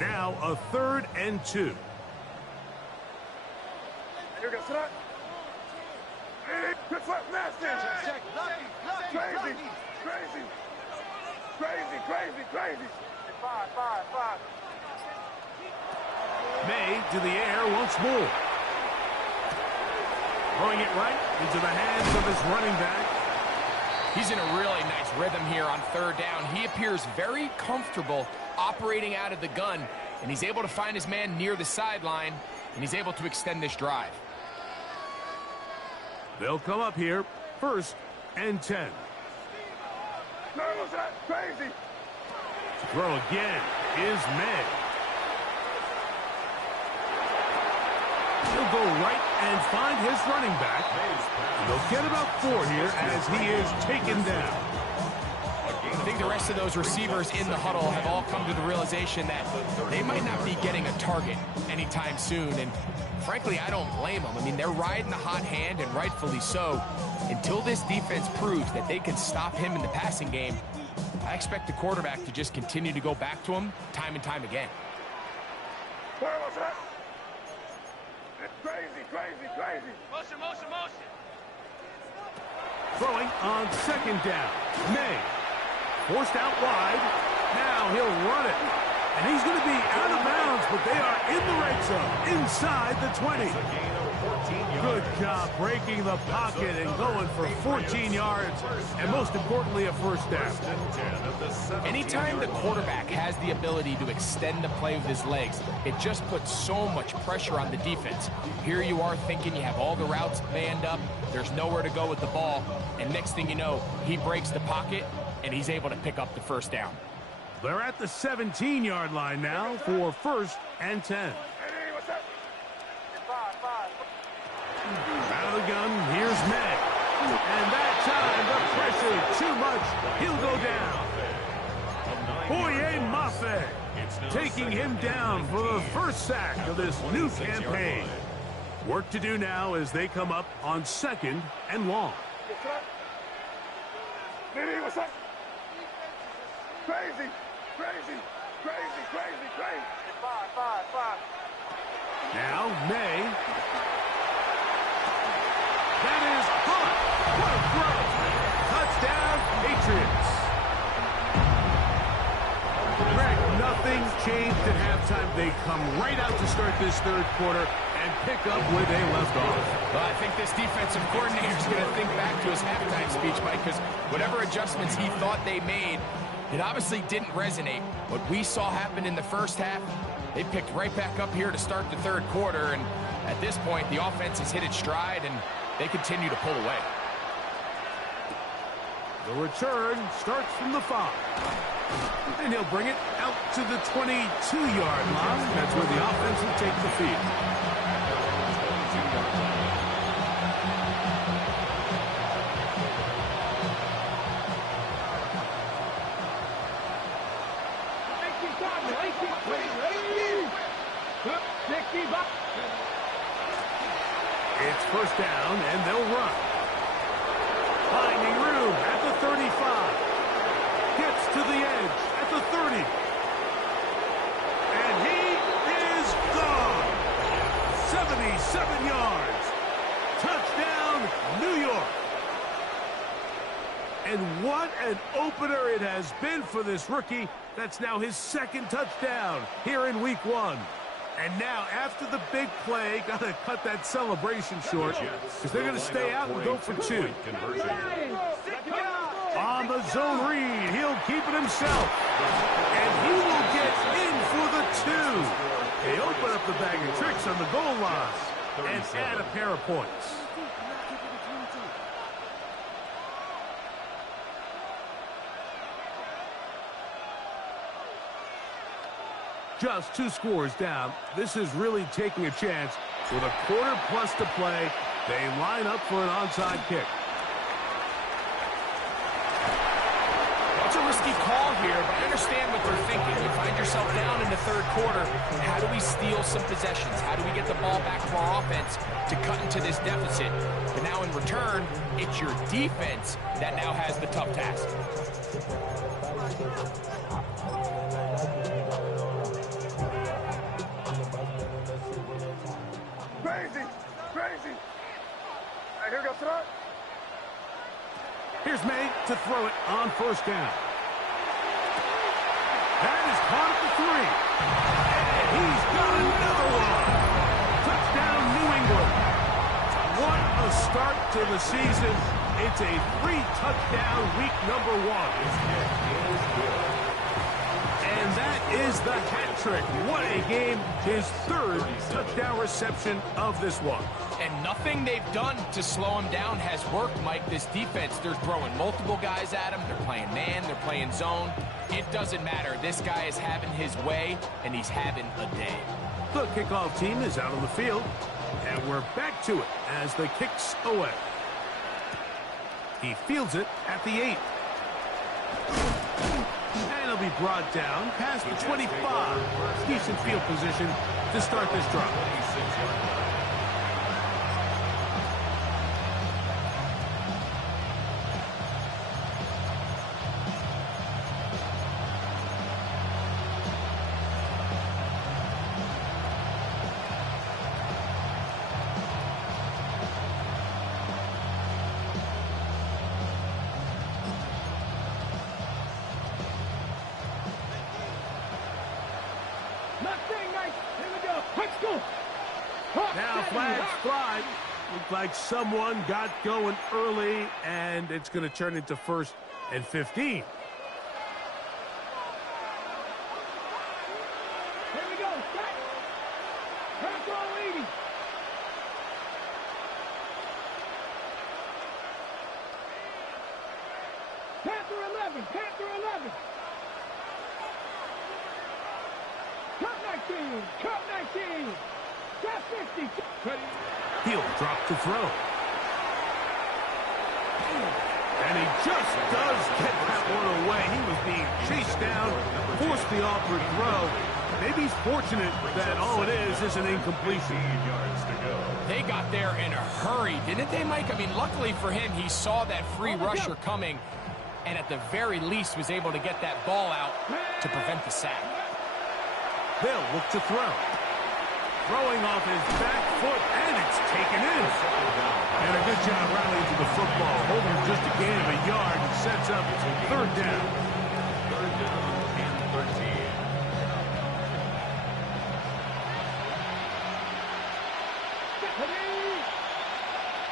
Now a 3rd and 2. Crazy. Five. May to the air once more. Throwing it right into the hands of his running back. He's in a really nice rhythm here on 3rd down. He appears very comfortable operating out of the gun, and he's able to find his man near the sideline, and he's able to extend this drive. They'll come up here, 1st and 10. Crazy. Throw again is May. He'll go right and find his running back. And they'll get about 4 here as he is taken down. I think the rest of those receivers in the huddle have all come to the realization that they might not be getting a target anytime soon. And frankly, I don't blame them. I mean, they're riding the hot hand, and rightfully so. Until this defense proves that they can stop him in the passing game, I expect the quarterback to just continue to go back to him time and time again. Crazy. Motion. Throwing on 2nd down. May. Forced out wide. Now he'll run it. And he's going to be out of bounds, but they are in the red zone, inside the 20. Good job breaking the pocket and going for 14 yards, and most importantly, a 1st down. Anytime the quarterback has the ability to extend the play with his legs, it just puts so much pressure on the defense. Here you are thinking you have all the routes manned up, there's nowhere to go with the ball, and next thing you know, he breaks the pocket, and he's able to pick up the 1st down. They're at the 17-yard line now for 1st and 10. Out of the gun, here's May. And that time, the pressure too much. He'll go down. Boye Mafe taking him down for the 1st sack of this new campaign. Work to do now as they come up on 2nd and long. What's up? Crazy. Five. Now, May. That is hot. What a throw. Touchdown, Patriots. Greg, nothing changed at halftime. They come right out to start this 3rd quarter and pick up where they left off. Well, I think this defensive coordinator is going to think back to his halftime speech, Mike, because whatever adjustments he thought they made, it obviously didn't resonate. What we saw happen in the 1st half, they picked right back up here to start the 3rd quarter, and at this point, the offense has hit its stride, and they continue to pull away. The return starts from the 5. And he'll bring it out to the 22-yard line. That's where the offense will take the field. It's first down, and they'll run. Finding room at the 35. Gets to the edge at the 30. And he is gone. 77 yards. Touchdown, New York. And what an opener it has been for this rookie. That's now his second touchdown here in week 1. And now, after the big play, got to cut that celebration short because they're going to stay out and go for 2. On the zone read, he'll keep it himself. And he will get in for the 2. They open up the bag of tricks on the goal line and add a pair of points. Just 2 scores down. This is really taking a chance. With a quarter plus to play, they line up for an onside kick. It's a risky call here, but I understand what they're thinking. You find yourself down in the third quarter. How do we steal some possessions? How do we get the ball back to our offense to cut into this deficit? But now in return, it's your defense that now has the tough task. Crazy. Here we go, throw it. Here's May to throw it on first down. That is caught at the 3. And he's got another one. Touchdown, New England. What a start to the season. It's a 3-touchdown week number 1. And that is the hat trick. What a game. His 3rd touchdown reception of this one. And nothing they've done to slow him down has worked, Mike. This defense, they're throwing multiple guys at him. They're playing man. They're playing zone. It doesn't matter. This guy is having his way, and he's having a day. The kickoff team is out on the field. And we're back to it as the kicks away. He fields it at the 8. And he'll be brought down past the 25. Decent field position to start this drive. Now flags fly. Looks like someone got going early, and it's going to turn into 1st and 15. Here we go, set. Control leading. Panther 11. Cup 19. Cup 50. He'll drop to throw. And he just does get that one away. He was being chased down, forced the awkward throw. Maybe he's fortunate that all it is an incompletion. They got there in a hurry, didn't they, Mike? I mean, luckily for him, he saw that free rusher coming, and at the very least was able to get that ball out to prevent the sack. They'll look to throw. Throwing off his back foot, and it's taken in. And a good job rallying to the football. Holding just a gain of a yard and sets up 3rd down. 3rd down and 13.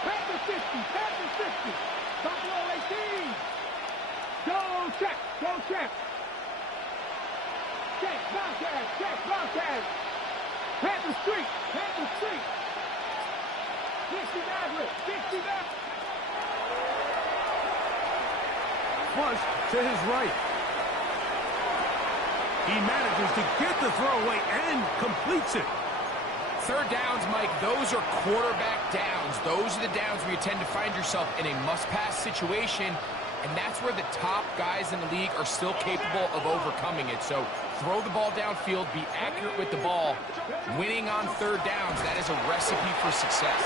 Panther 50. Buffalo 18. Go check. Check, Bobcat. Panther Street. 69. Flush to his right. He manages to get the throw away and completes it. 3rd downs, Mike, those are quarterback downs. Those are the downs where you tend to find yourself in a must-pass situation, and that's where the top guys in the league are still capable of overcoming it. So Throw the ball downfield, be accurate with the ball. Winning on third downs, that is a recipe for success.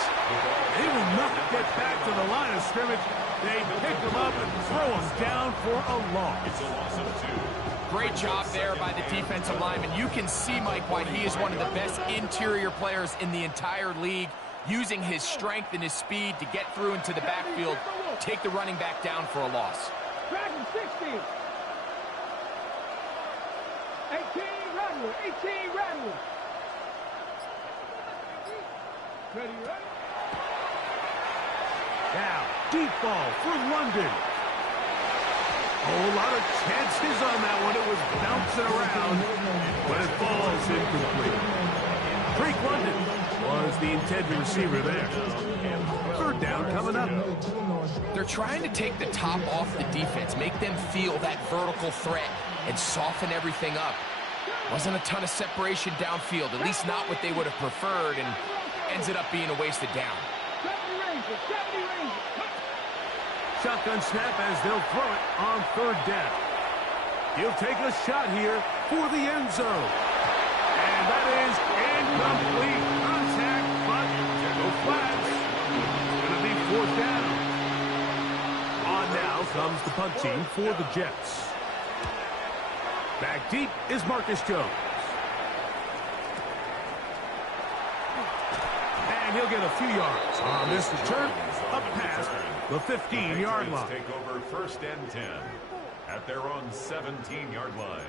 They will not get back to the line of scrimmage. They pick them up and throw them down for a loss. It's a loss of 2. Great job there by the defensive lineman. You can see, Mike, why he is one of the best interior players in the entire league, using his strength and his speed to get through into the backfield, take the running back down for a loss. Dragon 60. 18 Rattler. 18 Rattler. Ready, ready? Now, deep ball for London. A whole lot of chances on that one. It was bouncing around, but it falls incomplete. Drake London was the intended receiver there. Third down coming up. They're trying to take the top off the defense, make them feel that vertical threat, and soften everything up. Wasn't a ton of separation downfield, at least not what they would have preferred, and ends up being a wasted down. 70 Rangers. 70 Rangers. Shotgun snap as they'll throw it on third down. He'll take a shot here for the end zone. And that is incomplete contact, but no flags. Going to be fourth down. On now comes the punt team for the Jets. Back deep is Marcus Jones. And he'll get a few yards on this return up past the 15-yard line. Take over first and 10 at their own 17-yard line.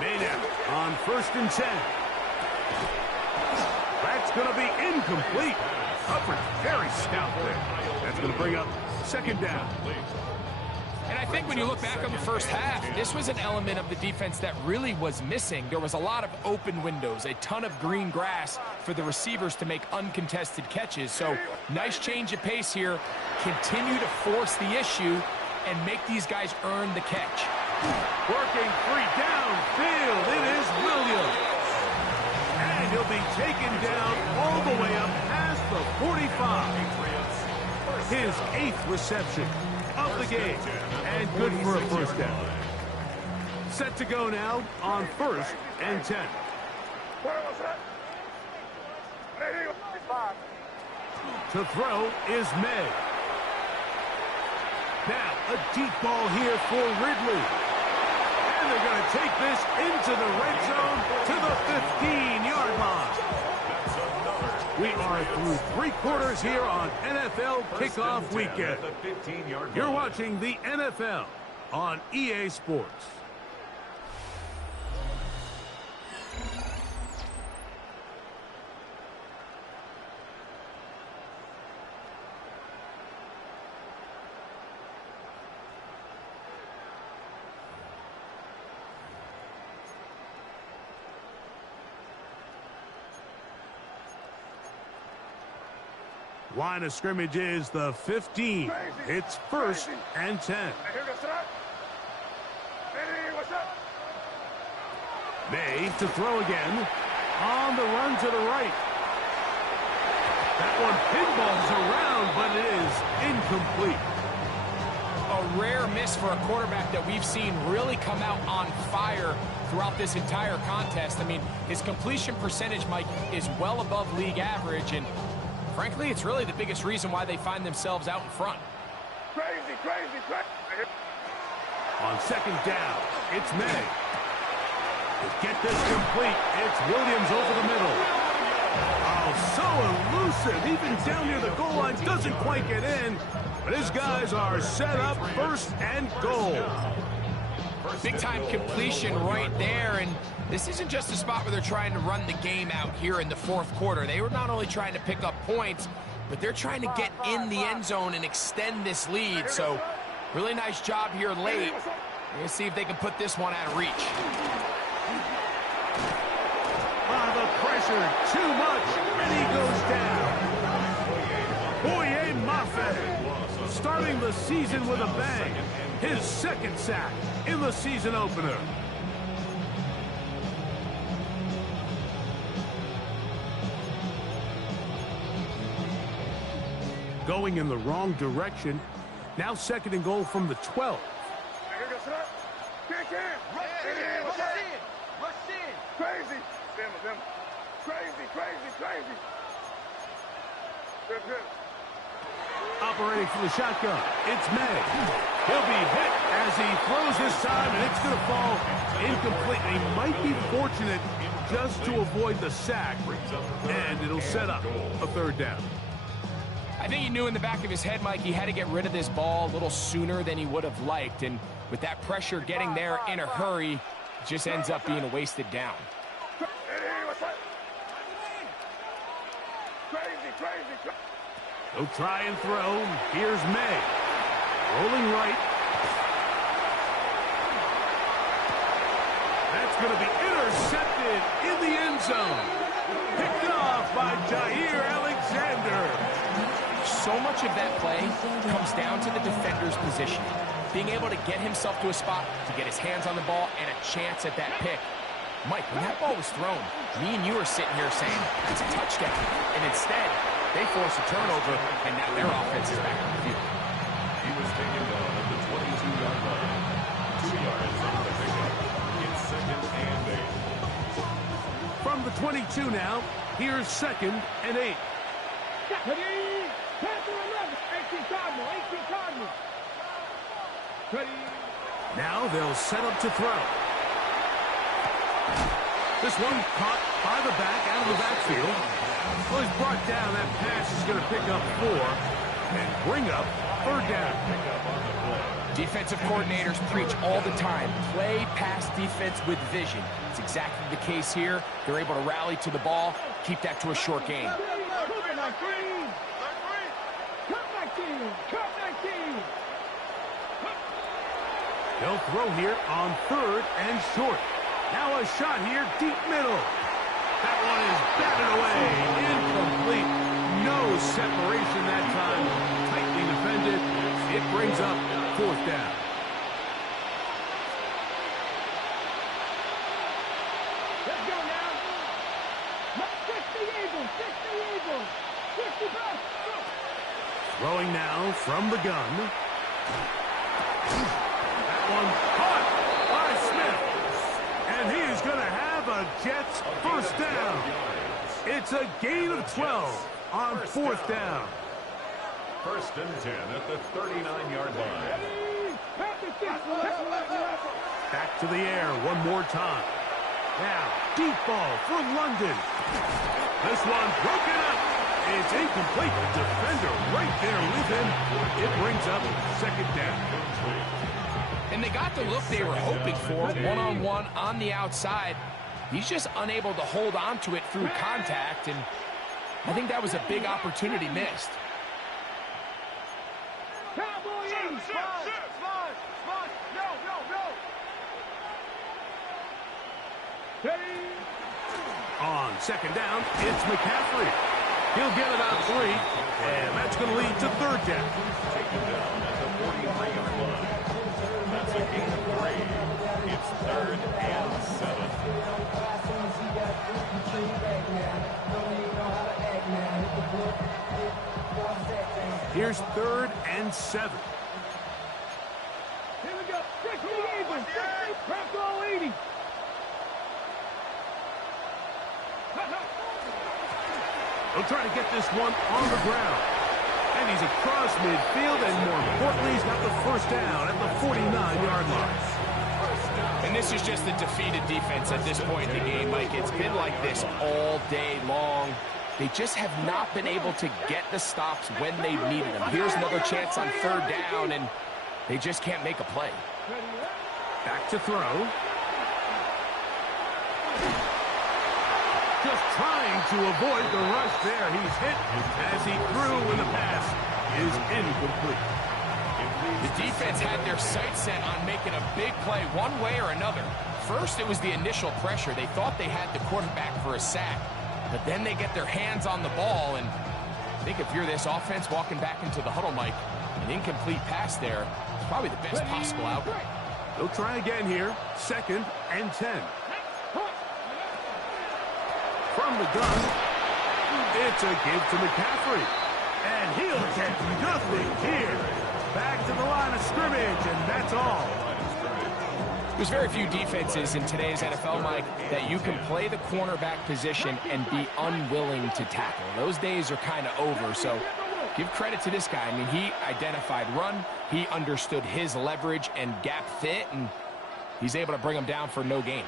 Maynard on first and 10. That's going to be incomplete. Hubbard very stout there. That's going to bring up second down. And I think when you look back on the first half, this was an element of the defense that really was missing. There was a lot of open windows, a ton of green grass for the receivers to make uncontested catches. So nice change of pace here. Continue to force the issue and make these guys earn the catch. Working free downfield. It is Williams. And he'll be taken down all the way up past the 45. His 8th reception of the game. And good for a first down. Set to go now on first and 10. To throw is May. Now a deep ball here for Ridley. And they're going to take this into the red zone to the 15-yard line. We are through 3 quarters here on NFL Kickoff Weekend. You're watching the NFL on EA Sports. Line of scrimmage is the 15. It's first and 10. May to throw again. On the run to the right. That one pinballs around, but it is incomplete. A rare miss for a quarterback that we've seen really come out on fire throughout this entire contest. I mean, his completion percentage, Mike, is well above league average, and frankly, it's really the biggest reason why they find themselves out in front. Crazy, crazy, crazy. On second down, it's May. To get this complete, it's Williams over the middle. Oh, so elusive. Even down near the goal line, doesn't quite get in. But his guys are set up first and goal. Big-time completion right there, and this isn't just a spot where they're trying to run the game out here in the fourth quarter. They were not only trying to pick up points, but they're trying to get in the end zone and extend this lead. So, really nice job here late. We're going to see if they can put this one out of reach. The pressure, too much, and he goes down. Boye Mafe, starting the season with a bang. His second sack in the season opener. going in the wrong direction. Now 2nd and goal from the 12. Crazy. Crazy. Good. Operating for the shotgun, it's May. He'll be hit as he throws this time, and it's going to fall incomplete. He might be fortunate just to avoid the sack, and it'll set up a 3rd down. I think he knew in the back of his head, Mike, he had to get rid of this ball a little sooner than he would have liked, and with that pressure getting there in a hurry, it just ends up being a wasted down. Crazy. He'll try and throw. Here's May. Rolling right. That's going to be intercepted in the end zone. Picked off by Jair Alexander. So much of that play comes down to the defender's positioning. Being able to get himself to a spot, to get his hands on the ball, and a chance at that pick. Mike, when that ball was thrown, me and you are sitting here saying, it's a touchdown. And instead, they force a turnover, and now their offense is back on the field. He was taken down at the 22-yard line. 2 yards on the pickup. It's 2nd and 8. From the 22 now, here's 2nd and 8. Ready? Panther 11. 18 Cardinal. Ready? Now they'll set up to throw. This one caught by the back out of the backfield. Well, he's brought down. That pass is going to pick up 4 and bring up 3rd down. Defensive coordinators preach all the time, play pass defense with vision. It's exactly the case here. They're able to rally to the ball, keep that to a short game. They'll throw here on 3rd and short. Now a shot here, deep middle. That one is batted away, incomplete. No separation that time. Tightly defended. It brings up 4th down. Let's go now. 60 Eagles. 60 back. Throwing now from the gun. That one caught by Smith. And he is going to have a Jets 1st down. It's a gain of 12 on 4th down. 1st and 10 at the 39-yard line. Back to the air one more time. Now, deep ball for London. This one broken up. It's incomplete. The defender right there with him. It brings up 2nd down. And they got the look they were hoping for, one-on-one on the outside. He's just unable to hold on to it through contact, and I think that was a big opportunity missed. On 2nd down, it's McCaffrey. He'll get about 3, and that's going to lead to 3rd down. Taken down at the 43-yard line. That's a gain of 3. It's 3rd and 7. Here's 3rd and 7. Here we go. 60 Eagles. 60. Prep all 80. He'll try to get this one on the ground. And he's across midfield, and more importantly, he's got the 1st down at the 49-yard line. And this is just a defeated defense at this point in the game, Mike. It's been like this all day long. They just have not been able to get the stops when they've needed them. Here's another chance on 3rd down, and they just can't make a play. Back to throw. Just trying to avoid the rush there. He's hit as he threw when the pass is incomplete. The defense had their sights set on making a big play one way or another. First, it was the initial pressure. They thought they had the quarterback for a sack. But then they get their hands on the ball, and I think if you're this offense walking back into the huddle, Mike, an incomplete pass there is probably the best possible outcome. They'll try again here. 2nd and 10. From the gun, it's a give to McCaffrey. And he'll get nothing here. Back to the line of scrimmage, and that's all. There's very few defenses in today's NFL, Mike, that you can play the cornerback position and be unwilling to tackle. Those days are kind of over, so give credit to this guy. I mean, he identified run, he understood his leverage and gap fit, and he's able to bring him down for no gain.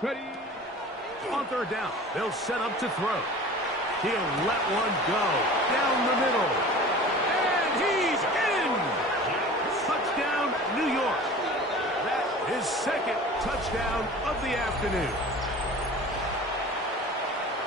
Ready? On third down, they'll set up to throw. He'll let one go down the middle. And he's in! Touchdown, New York. That is second touchdown of the afternoon.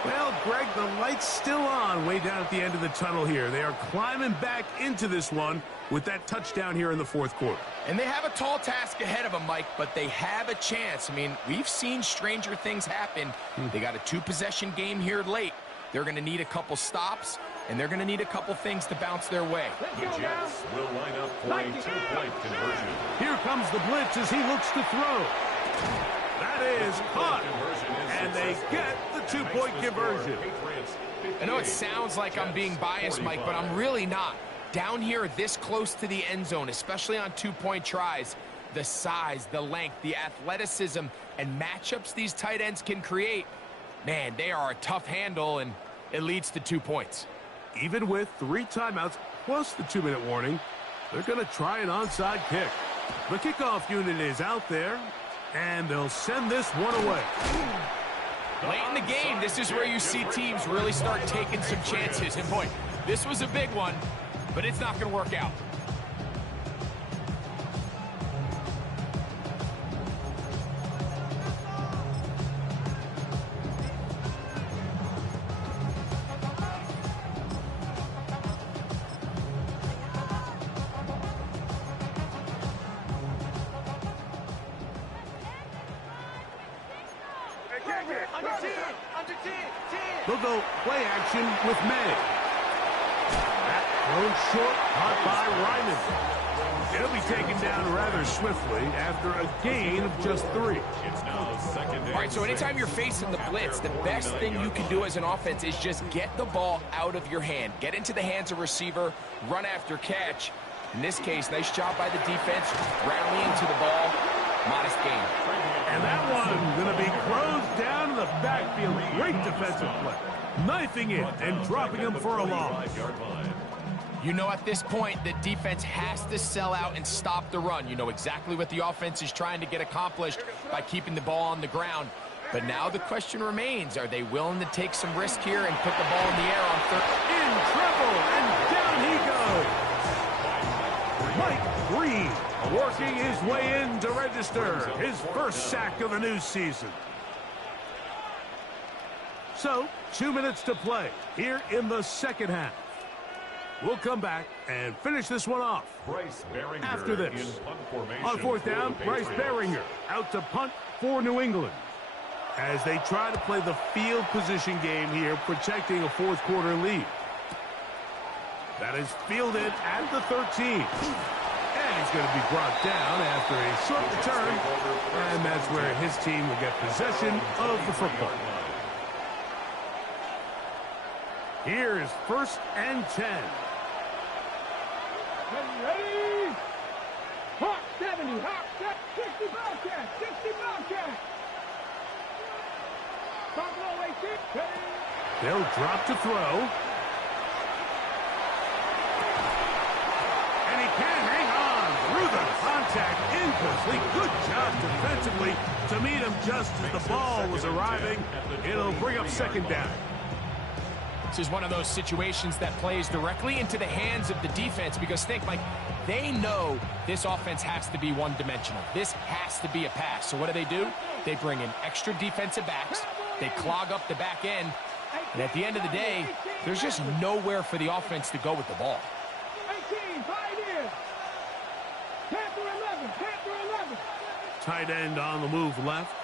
Well, Greg, the light's still on way down at the end of the tunnel here. They are climbing back into this one with that touchdown here in the fourth quarter. And they have a tall task ahead of them, Mike, but they have a chance. I mean, we've seen stranger things happen. They got a two-possession game here late. They're going to need a couple stops, and they're going to need a couple things to bounce their way. The Jets will line up for a two-point conversion. Here comes the blitz as he looks to throw. That is caught, and they get the two-point conversion. I know it sounds like I'm being biased, Mike, but I'm really not. Down here this close to the end zone, especially on two-point tries, the size, the length, the athleticism, and matchups these tight ends can create, man, they are a tough handle, and it leads to 2 points. Even with 3 timeouts plus the 2-minute warning, they're going to try an onside kick. The kickoff unit is out there, and they'll send this one away. Late in the game, this is where you see teams really start taking some chances. And boy, this was a big one, but it's not going to work out. They'll go play action with May. That thrown short, caught by Ryman. He'll be taken down rather swiftly after a gain of just 3. It's now second down. All right, so anytime you're facing the blitz, the best thing you can do as an offense is just get the ball out of your hand. Get into the hands of receiver, run after catch. In this case, nice job by the defense, rallying to the ball. Modest gain. And that one going to be closed down in the backfield. Great defensive play. Knifing it and dropping him for a loss. You know at this point the defense has to sell out and stop the run. You know exactly what the offense is trying to get accomplished by keeping the ball on the ground. But now the question remains, are they willing to take some risk here and put the ball in the air on third? In trouble, and down he goes. Mike Green working his way in to register his first sack of the new season. So, 2 minutes to play here in the second half. We'll come back and finish this one off after this. On fourth down, Bryce Baringer out to punt for New England as they try to play the field position game here, protecting a fourth quarter lead. That is fielded at the 13. And he's going to be brought down after a short return, and that's where his team will get possession of the football. Here is 1st and 10. Ready? Hawk 70, Hawk 60 Bobcat, 60 Bobcat. Buffalo 18. They'll drop to throw. And he can hang on through the contact, incomplete. Good job defensively to meet him just as the ball was arriving. It'll bring up second down. This is one of those situations that plays directly into the hands of the defense because think, Mike, they know this offense has to be one-dimensional. This has to be a pass. So what do? They bring in extra defensive backs. They clog up the back end. And at the end of the day, there's just nowhere for the offense to go with the ball. 18, Pioneer. Panther 11, Panther 11. Tight end on the move left.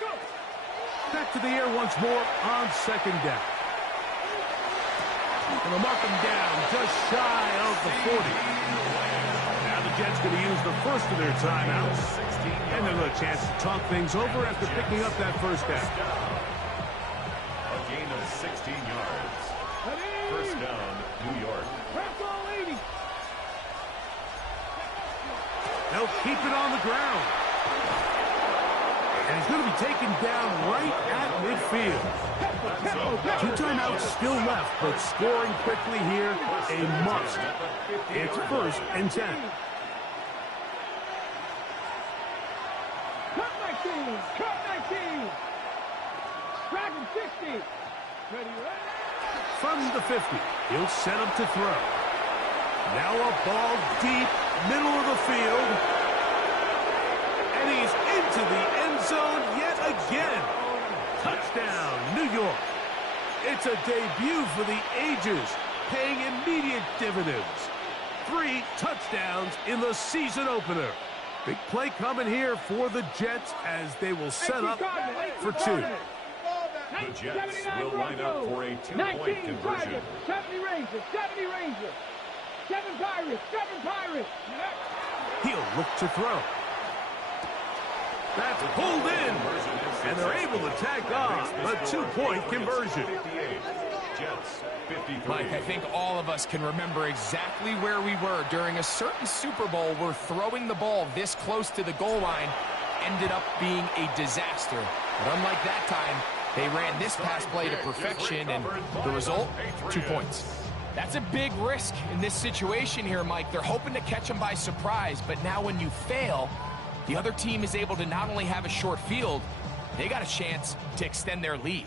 Go. Back to the air once more on second down. And they'll mark him down just shy of the 40. Now the Jets going to use the first of their timeouts. And they'll get a chance to talk things over after picking up that first down. A gain of 16 yards. First down, New York. They'll keep it on the ground. And he's going to be taken down right at midfield. 2 timeouts still left, but scoring quickly here, a must. It's 1st and 10. Cut 19! Cut 19! Dragon 60! Ready, From the 50, he'll set up to throw. Now a ball deep, middle of the field. And he's into the end zone yet again. Touchdown, New York. It's a debut for the ages, paying immediate dividends. 3 touchdowns in the season opener. Big play coming here for the Jets as they will set up for 2. The Jets will line up for a 2-point conversion. 70 Rangers, 70 Rangers. 7 Pirates, 7 Pirates. He'll look to throw. That's pulled in, and they're able to tack on a 2-point conversion. Jets, 53. Mike, I think all of us can remember exactly where we were during a certain Super Bowl where throwing the ball this close to the goal line ended up being a disaster. But unlike that time, they ran this pass play to perfection, and the result, 2 points. That's a big risk in this situation here, Mike. They're hoping to catch them by surprise, but now when you fail, the other team is able to not only have a short field, they got a chance to extend their lead.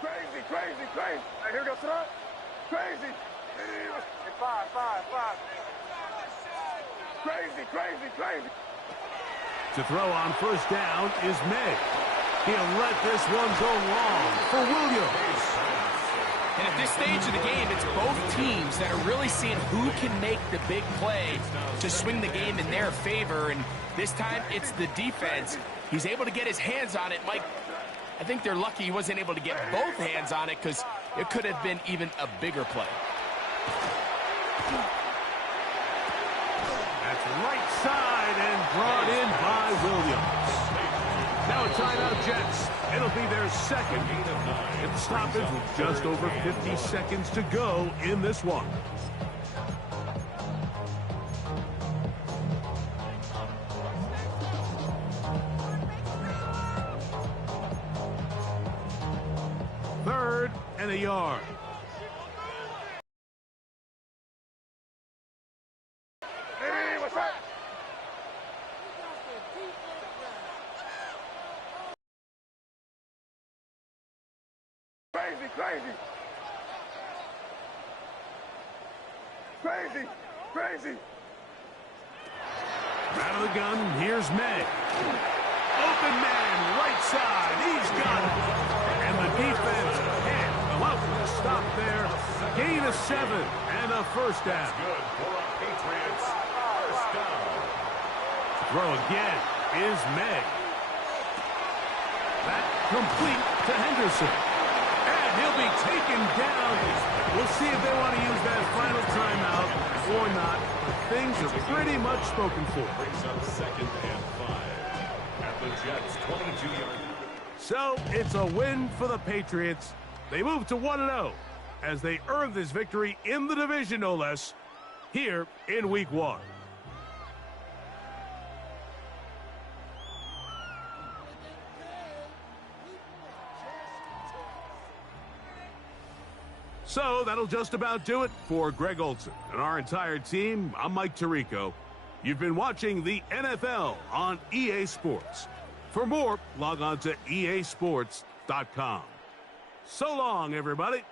Crazy, crazy, crazy. Right, here goes throw. Crazy. 5. Crazy, crazy, crazy. To throw on first down is May. He'll let this one go long for Williams. And at this stage of the game, it's both teams that are really seeing who can make the big play to swing the game in their favor. And this time, it's the defense. He's able to get his hands on it. Mike, I think they're lucky he wasn't able to get both hands on it because it could have been even a bigger play. That's right side and brought in by Williams. Now a timeout, Jets. It'll be their second. It's stoppage with just over 50 seconds to go in this one. Third and a yard. Hey, what's up? Crazy, crazy. Crazy, crazy. Out of the gun, here's May. Open man, right side, he's got it. And the defense can't come up with a stop there. Gain of 7 and a first down. Good for our Patriots. First down. Throw again is May. That complete to Henderson. And he'll be taken down. We'll see if they want to use that final timeout or not. But things are pretty much spoken for. Brings up 2nd and 5 at the Jets' 22-yard. So it's a win for the Patriots. They move to 1-0 as they earn this victory in the division, no less, here in Week 1. So that'll just about do it for Greg Olsen and our entire team. I'm Mike Tirico. You've been watching the NFL on EA Sports. For more, log on to easports.com. So long, everybody.